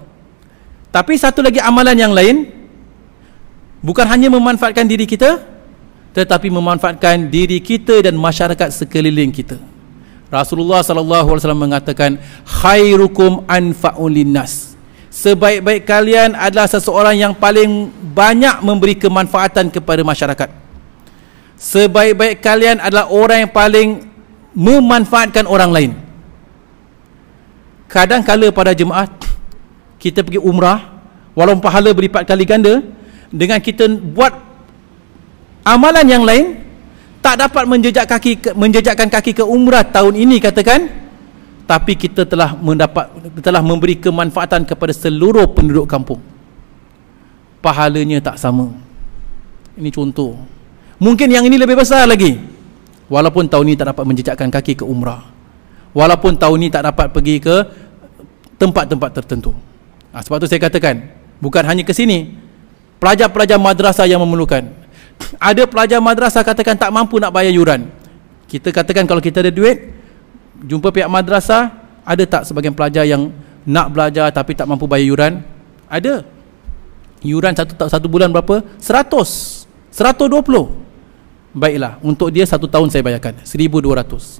Tapi satu lagi amalan yang lain, bukan hanya memanfaatkan diri kita, tetapi memanfaatkan diri kita dan masyarakat sekeliling kita. Rasulullah sallallahu alaihi wasallam mengatakan, khairukum anfa'un linnas. Sebaik-baik kalian adalah seseorang yang paling banyak memberi kemanfaatan kepada masyarakat. Sebaik-baik kalian adalah orang yang paling memanfaatkan orang lain. Kadang-kala pada jemaah, kita pergi umrah, walaupun pahala berlipat kali ganda, dengan kita buat amalan yang lain, tak dapat menjejakkan kaki ke umrah tahun ini katakan, tapi kita telah memberi kemanfaatan kepada seluruh penduduk kampung. Pahalanya tak sama. Ini contoh. Mungkin yang ini lebih besar lagi. Walaupun tahun ini tak dapat menjejakkan kaki ke umrah, walaupun tahun ini tak dapat pergi ke tempat-tempat tertentu. Sebab tu saya katakan, bukan hanya ke sini, pelajar-pelajar madrasah yang memerlukan. Ada pelajar madrasah katakan tak mampu nak bayar yuran. Kita katakan kalau kita ada duit, jumpa pihak madrasah. Ada tak sebagian pelajar yang nak belajar tapi tak mampu bayar yuran? Ada. Yuran satu bulan berapa? 100, 120. Baiklah, untuk dia 1 tahun saya bayarkan 1,200.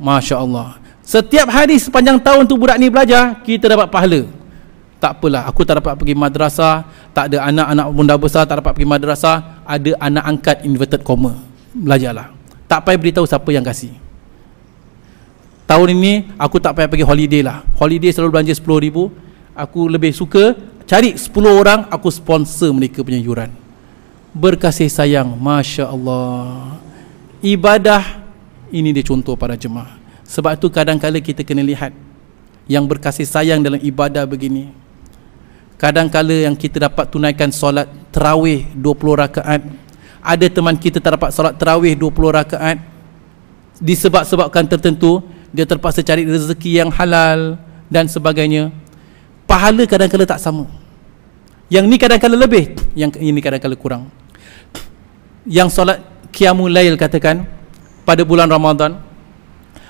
Masya Allah. Setiap hari sepanjang tahun tu budak ni belajar, kita dapat pahala. Tak apalah, aku tak dapat pergi madrasah, tak ada anak-anak bunda besar tak dapat pergi madrasah, ada anak angkat inverted comma, belajarlah. Tak payah beritahu siapa yang kasih. Tahun ini aku tak payah pergi holiday lah. Holiday selalu belanja 10,000. Aku lebih suka cari 10 orang, aku sponsor mereka punya yuran. Berkasih sayang, Masya Allah. Ibadah ini dia contoh para jemaah. Sebab tu kadang-kadang kita kena lihat yang berkasih sayang dalam ibadah begini. Kadang-kadang yang kita dapat tunaikan solat tarawih 20 rakaat. Ada teman kita tak dapat solat tarawih 20 rakaat. Disebab-sebabkan tertentu, dia terpaksa cari rezeki yang halal dan sebagainya. Pahala kadang-kadang tak sama. Yang ni kadang-kadang lebih, yang ini kadang-kadang kurang. Yang solat qiyamul lail katakan pada bulan Ramadan,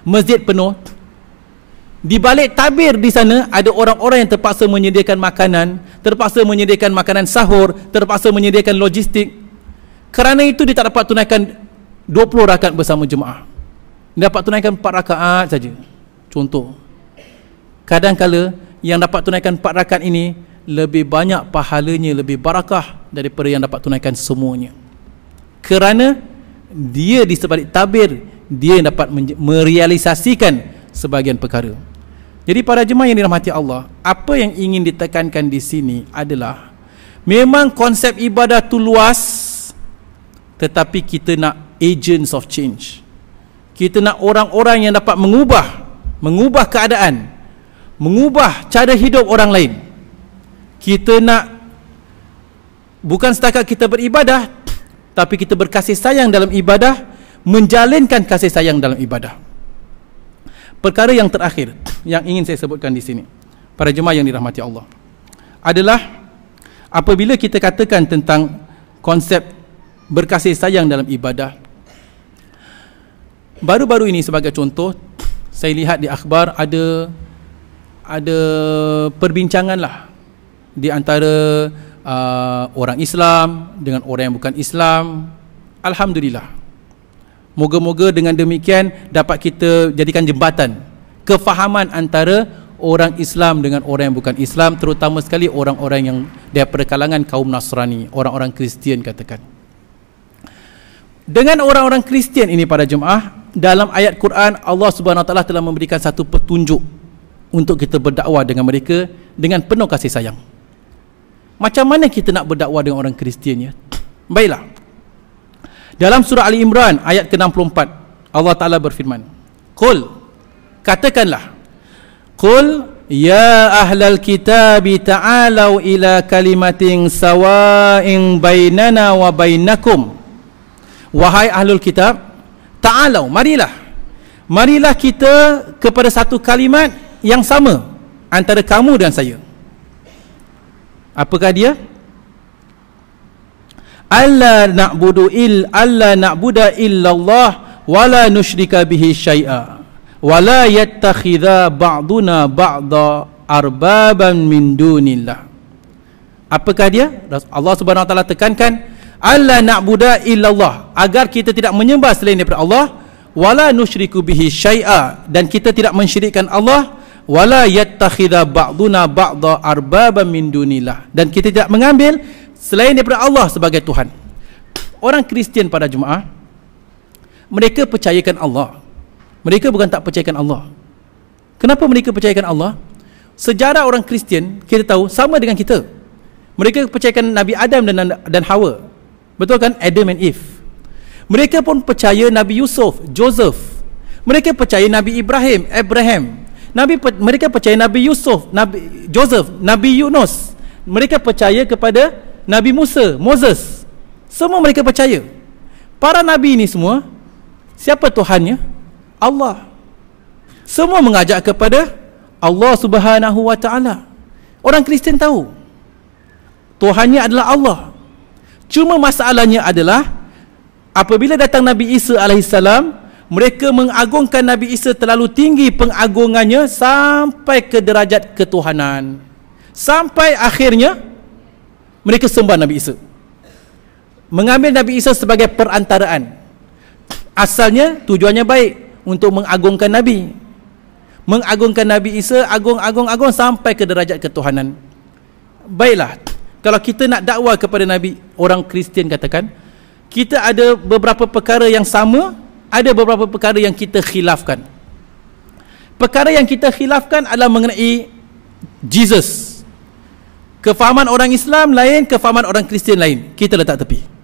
masjid penuh, di balik tabir di sana ada orang-orang yang terpaksa menyediakan makanan, terpaksa menyediakan makanan sahur, terpaksa menyediakan logistik. Kerana itu dia tak dapat tunaikan 20 rakaat bersama jemaah. Dia dapat tunaikan 4 rakaat saja. Contoh. Kadang-kala yang dapat tunaikan 4 rakaat ini lebih banyak pahalanya, lebih barakah daripada yang dapat tunaikan semuanya. Kerana dia di sebalik tabir, dia yang dapat merealisasikan sebahagian perkara. Jadi para jemaah yang dirahmati Allah, apa yang ingin ditekankan di sini adalah memang konsep ibadah tu luas, tetapi kita nak agents of change. Kita nak orang-orang yang dapat mengubah keadaan, mengubah cara hidup orang lain. Kita nak bukan setakat kita beribadah, tapi kita berkasih sayang dalam ibadah, menjalinkan kasih sayang dalam ibadah. Perkara yang terakhir yang ingin saya sebutkan di sini, para jemaah yang dirahmati Allah, adalah apabila kita katakan tentang konsep berkasih sayang dalam ibadah. Baru-baru ini sebagai contoh, saya lihat di akhbar ada perbincangan lah di antara orang Islam dengan orang yang bukan Islam. Alhamdulillah. Moga-moga dengan demikian dapat kita jadikan jembatan kefahaman antara orang Islam dengan orang yang bukan Islam, terutama sekali orang-orang yang daripada kalangan kaum Nasrani, orang-orang Kristian katakan. Dengan orang-orang Kristian ini pada jemaah, dalam ayat Quran Allah Subhanahu Wa Taala telah memberikan satu petunjuk untuk kita berdakwah dengan mereka dengan penuh kasih sayang. Macam mana kita nak berdakwah dengan orang Kristian ya? Baiklah. Dalam surah Ali Imran ayat ke-64 Allah Ta'ala berfirman, Qul, katakanlah, Qul ya ahlal kitabi ta'alau ila kalimatin sawa'in bainana wa bainakum. Wahai ahlul kitab, ta'alau, marilah kita kepada satu kalimat yang sama antara kamu dan saya. Apakah dia? Alla na'buda illallah wala nusyrika bihi syai'a wala yattakhidha ba'duna ba'da arbaban min dunillah. Apakah dia? Allah Subhanahu Wa Taala tekankan alla na'buda illallah, agar kita tidak menyembah selain daripada Allah, wala nusyriku bihi syai'a, dan kita tidak mensyirikkan Allah, wala yattakhidha ba'duna ba'da arbaban min dunillah, dan kita tidak mengambil selain daripada Allah sebagai Tuhan. Orang Kristian pada jemaah, mereka percayakan Allah. Mereka bukan tak percayakan Allah. Kenapa mereka percayakan Allah? Sejarah orang Kristian kita tahu sama dengan kita. Mereka percayakan Nabi Adam dan Hawa. Betul kan? Adam and Eve. Mereka pun percaya Nabi Yusuf, Joseph. Mereka percaya Nabi Ibrahim, Abraham. Mereka percaya Nabi Yusuf, Nabi Joseph, Nabi Yunus. Mereka percaya kepada Nabi Musa, Moses. Semua mereka percaya. Para nabi ini semua, siapa Tuhannya? Allah. Semua mengajak kepada Allah Subhanahu Wa Taala. Orang Kristian tahu Tuhannya adalah Allah. Cuma masalahnya adalah apabila datang Nabi Isa alaihissalam, mereka mengagungkan Nabi Isa terlalu tinggi pengagungannya sampai ke derajat ketuhanan. Sampai akhirnya mereka sembah Nabi Isa. Mengambil Nabi Isa sebagai perantaraan. Asalnya tujuannya baik, untuk mengagungkan Nabi. Mengagungkan Nabi Isa, agung sampai ke derajat ketuhanan. Baiklah, kalau kita nak dakwah kepada Nabi, orang Kristian katakan, kita ada beberapa perkara yang sama, ada beberapa perkara yang kita khilafkan. Perkara yang kita khilafkan adalah mengenai Jesus. Kefahaman orang Islam lain, kefahaman orang Kristian lain. Kita letak tepi.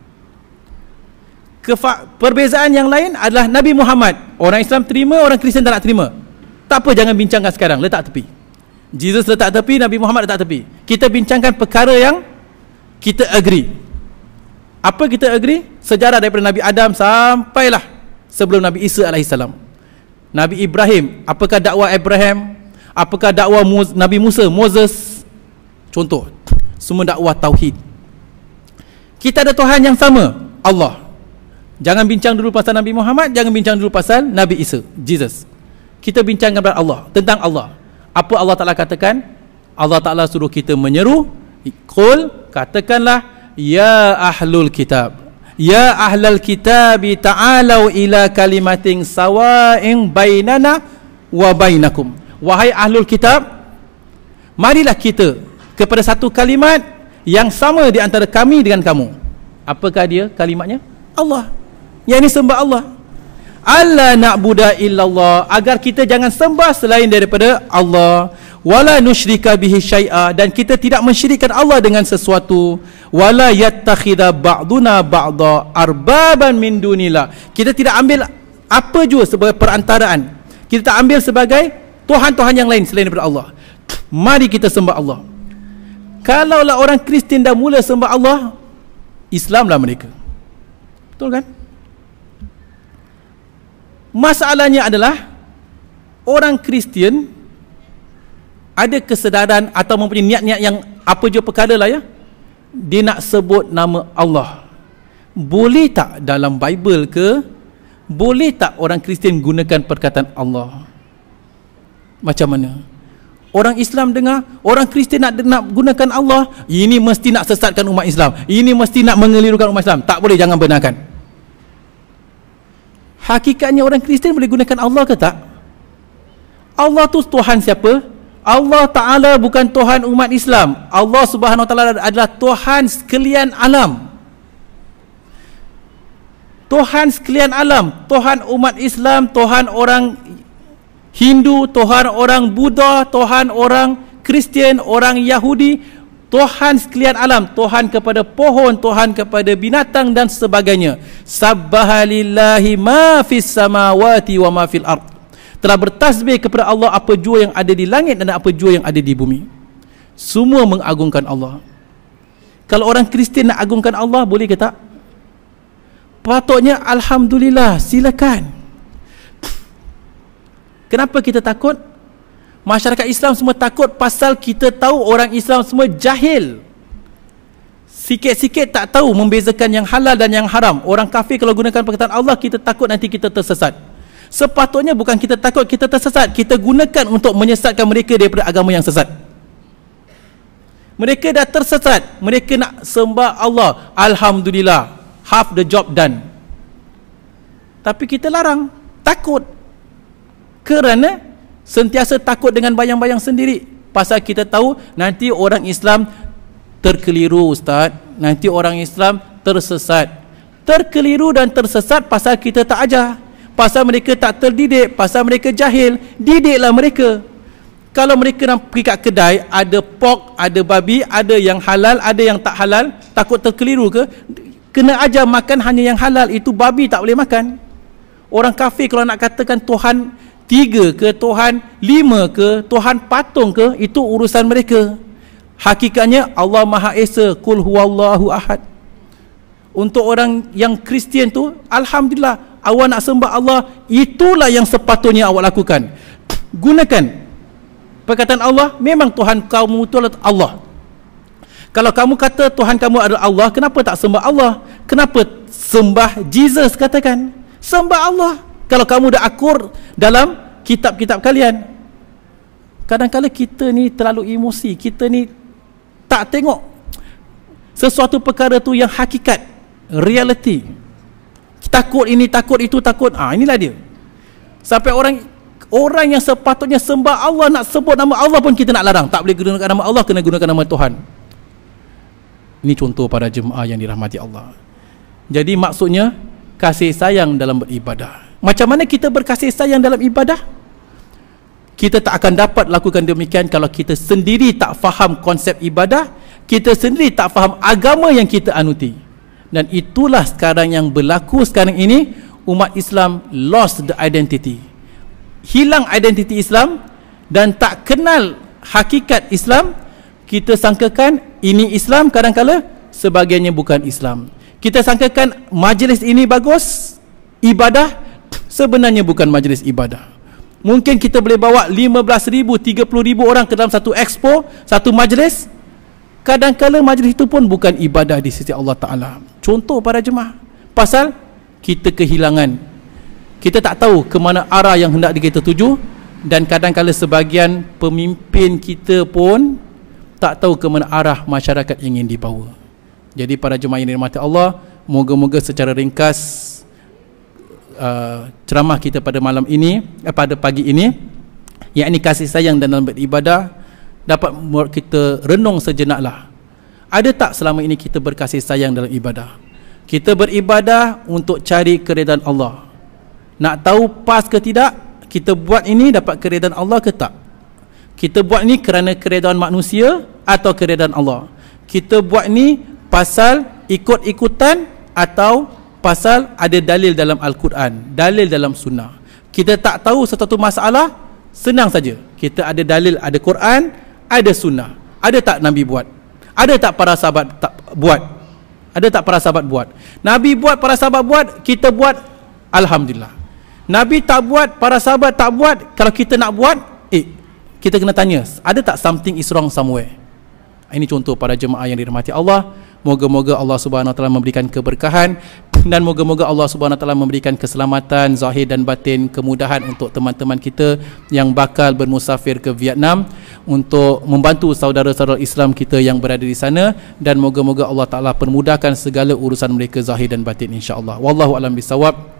Perbezaan yang lain adalah Nabi Muhammad. Orang Islam terima, orang Kristian tak nak terima. Tak apa, jangan bincangkan sekarang, letak tepi. Jesus letak tepi, Nabi Muhammad letak tepi. Kita bincangkan perkara yang kita agree. Apa kita agree? Sejarah daripada Nabi Adam sampailah sebelum Nabi Isa alaihissalam. Nabi Ibrahim, apakah dakwah Abraham? Apakah dakwah Nabi Musa, Moses? Contoh, semua dakwah tauhid. Kita ada Tuhan yang sama, Allah. Jangan bincang dulu pasal Nabi Muhammad, jangan bincang dulu pasal Nabi Isa, Jesus. Kita bincangkan tentang Allah, tentang Allah. Apa Allah Ta'ala katakan? Allah Ta'ala suruh kita menyeru, Qul, katakanlah, ya ahlul kitab, ya ahlal kitabi ta'alau ila kalimatin sawa'in bainana wa bainakum. Wahai ahlul kitab, marilah kita kepada satu kalimat yang sama di antara kami dengan kamu. Apakah dia kalimatnya? Allah. Yang ini sembah Allah. Alla na'buda illallah, agar kita jangan sembah selain daripada Allah. Wala nusyrika bihi syai'a, dan kita tidak mensyirikkan Allah dengan sesuatu. Wala yattakhidha ba'duna ba'da arbaban min dunillah, kita tidak ambil apa jua sebagai perantaraan. Kita tak ambil sebagai Tuhan-Tuhan yang lain selain daripada Allah. Mari kita sembah Allah. Kalaulah orang Kristian dah mula sembah Allah, Islamlah mereka. Betul kan? Masalahnya adalah orang Kristian ada kesedaran atau mempunyai niat-niat yang apa jua perkara lah ya, dia nak sebut nama Allah. Boleh tak dalam Bible ke? Boleh tak orang Kristian gunakan perkataan Allah? Macam mana? Orang Islam dengar, orang Kristian nak gunakan Allah, ini mesti nak sesatkan umat Islam, ini mesti nak mengelirukan umat Islam. Tak boleh, jangan benarkan. Hakikatnya orang Kristian boleh gunakan Allah ke tak? Allah tu Tuhan siapa? Allah Ta'ala bukan Tuhan umat Islam. Allah Subhanahu Wa Ta'ala adalah Tuhan sekalian alam. Tuhan sekalian alam, Tuhan umat Islam, Tuhan orang Hindu, Tuhan orang Buddha, Tuhan orang Kristian, orang Yahudi, Tuhan sekalian alam, Tuhan kepada pohon, Tuhan kepada binatang dan sebagainya. Sabbaha lillahi ma fis samawati wa ma fil ard. Telah bertasbih kepada Allah apa jua yang ada di langit dan apa jua yang ada di bumi. Semua mengagungkan Allah. Kalau orang Kristian nak agungkan Allah, boleh ke tak? Patutnya alhamdulillah, silakan. Kenapa kita takut? Masyarakat Islam semua takut pasal kita tahu orang Islam semua jahil. Sikit-sikit tak tahu membezakan yang halal dan yang haram. Orang kafir kalau gunakan perkataan Allah, kita takut nanti kita tersesat. Sepatutnya bukan kita takut kita tersesat, kita gunakan untuk menyesatkan mereka daripada agama yang sesat. Mereka dah tersesat, mereka nak sembah Allah, alhamdulillah, half the job done. Tapi kita larang, takut. Kerana sentiasa takut dengan bayang-bayang sendiri. Pasal kita tahu nanti orang Islam terkeliru, ustaz. Nanti orang Islam tersesat. Terkeliru dan tersesat pasal kita tak ajar. Pasal mereka tak terdidik, pasal mereka jahil. Didiklah mereka. Kalau mereka nak pergi kat kedai, ada pork, ada babi, ada yang halal, ada yang tak halal, takut terkeliru ke? Kena ajar makan hanya yang halal, itu babi tak boleh makan. Orang kafir kalau nak katakan Tuhan 3 ke, Tuhan 5 ke, Tuhan patung ke, itu urusan mereka. Hakikatnya Allah Maha Esa, Qul huwallahu ahad. Untuk orang yang Kristian tu, alhamdulillah, awak nak sembah Allah, itulah yang sepatutnya awak lakukan. Gunakan perkataan Allah, memang Tuhan kamu itu adalah Allah. Kalau kamu kata Tuhan kamu adalah Allah, kenapa tak sembah Allah? Kenapa sembah Jesus, katakan? Sembah Allah. Kalau kamu dah akur dalam kitab-kitab kalian. Kadang-kadang kita ni terlalu emosi, kita ni tak tengok sesuatu perkara tu yang hakikat, reality. Takut ini, takut itu, takut. Inilah dia. Sampai orang yang sepatutnya sembah Allah, nak sebut nama Allah pun kita nak larang. Tak boleh gunakan nama Allah, kena gunakan nama Tuhan. Ini contoh para jemaah yang dirahmati Allah. Jadi maksudnya kasih sayang dalam beribadah. Macam mana kita berkasih sayang dalam ibadah? Kita tak akan dapat lakukan demikian kalau kita sendiri tak faham konsep ibadah, kita sendiri tak faham agama yang kita anuti. Dan itulah sekarang yang berlaku sekarang ini, umat Islam lost the identity. Hilang identiti Islam dan tak kenal hakikat Islam. Kita sangkakan ini Islam, kadang-kala sebagiannya bukan Islam. Kita sangkakan majlis ini bagus, ibadah, sebenarnya bukan majlis ibadah. Mungkin kita boleh bawa 15,000, 30,000 orang ke dalam satu expo, satu majlis. Kadang-kala majlis itu pun bukan ibadah di sisi Allah Ta'ala. Contoh para jemaah. Pasal kita kehilangan. Kita tak tahu ke mana arah yang hendak kita tuju. Dan kadang-kala sebagian pemimpin kita pun tak tahu ke mana arah masyarakat ingin dibawa. Jadi para jemaah yang dirahmati Allah, moga-moga secara ringkas ceramah kita pada malam ini, pada pagi ini, yakni kasih sayang dalam beribadah, dapat membuat kita renung sejenaklah. Ada tak selama ini kita berkasih sayang dalam ibadah? Kita beribadah untuk cari keredaan Allah. Nak tahu pas ke tidak, kita buat ini dapat keredaan Allah ke tak? Kita buat ni kerana keredaan manusia atau keredaan Allah? Kita buat ni pasal ikut-ikutan atau pasal ada dalil dalam Al-Quran, dalil dalam sunnah? Kita tak tahu sesuatu masalah, senang saja. Kita ada dalil, ada Quran, ada sunnah. Ada tak Nabi buat? Ada tak para sahabat tak buat? Ada tak para sahabat buat? Nabi buat, para sahabat buat, kita buat, alhamdulillah. Nabi tak buat, para sahabat tak buat, kalau kita nak buat, kita kena tanya, ada tak something is wrong somewhere? Ini contoh para jemaah yang dirahmati Allah. Moga-moga Allah Subhanahu Wa Taala memberikan keberkahan Dan moga-moga Allah Subhanahu Wa Taala memberikan keselamatan zahir dan batin, kemudahan untuk teman-teman kita yang bakal bermusafir ke Vietnam untuk membantu saudara-saudara Islam kita yang berada di sana, dan moga-moga Allah Taala permudahkan segala urusan mereka zahir dan batin, insya-Allah. Wallahu a'lam bisawab.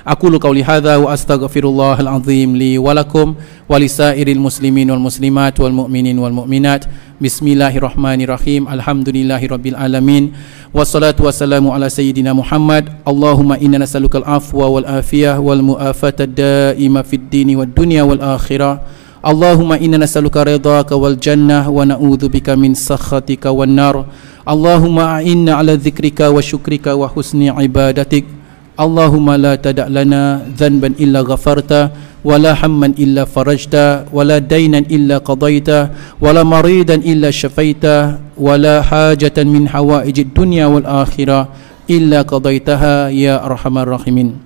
Aqulu qawli hadza wa astaghfirullahal azim li wa lakum wa lisairil muslimin wal muslimat wal mu'minin wal mu'minat. Bismillahirrahmanirrahim. Alhamdulillahirabbil alamin. Wassalatu wassalamu ala sayyidina Muhammad. Allahumma inna nas'alukal afwa wal afiyah wal mu'afata daima fid dini wad dunya wal akhirah. Allahumma inna nas'aluka ridhaka wal jannah wa na'udzubika min sakhatika wan nar. Allahumma a'inna ala dzikrika wa syukrika wa husni ibadatik. Allahumma la tada' lana dhanban illa ghafarta, wala hamman illa farajta, wala daynan illa qadayta, wala maridan illa syafaita, wala hajatan min hawaijid dunya wal akhirah illa qadaytaha ya arhamar rahimin.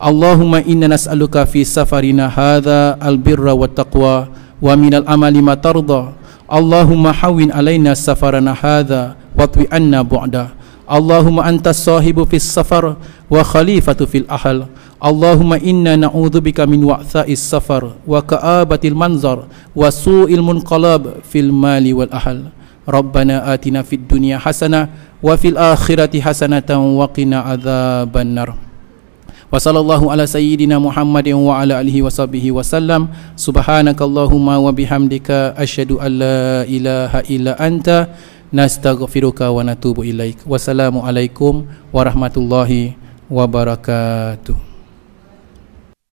Allahumma inna nas'aluka fi safarina hadha albirra wat taqwa wa minal amali ma tarda. Allahumma hawwin alaina safarana hadha watwi anna bu'da. Allahumma antas sahibu fis safar wa khalifatu fil ahl. Allahumma inna na'udzubika min wa'tha'is safar wa ka'abatil manzar wa su'il munqalab fil mali wal ahl. Rabbana atina fid dunya hasanah wa fil akhirati hasanatan wa qina adzaban nar. Wa sallallahu ala sayyidina Muhammadin wa ala alihi wa sahbihi wa sallam. Subhanakallahumma wa bihamdika asyhadu an la ilaha illa anta nastaghfiruka wa natubu ilaik. Wassalamualaikum warahmatullahi wabarakatuh.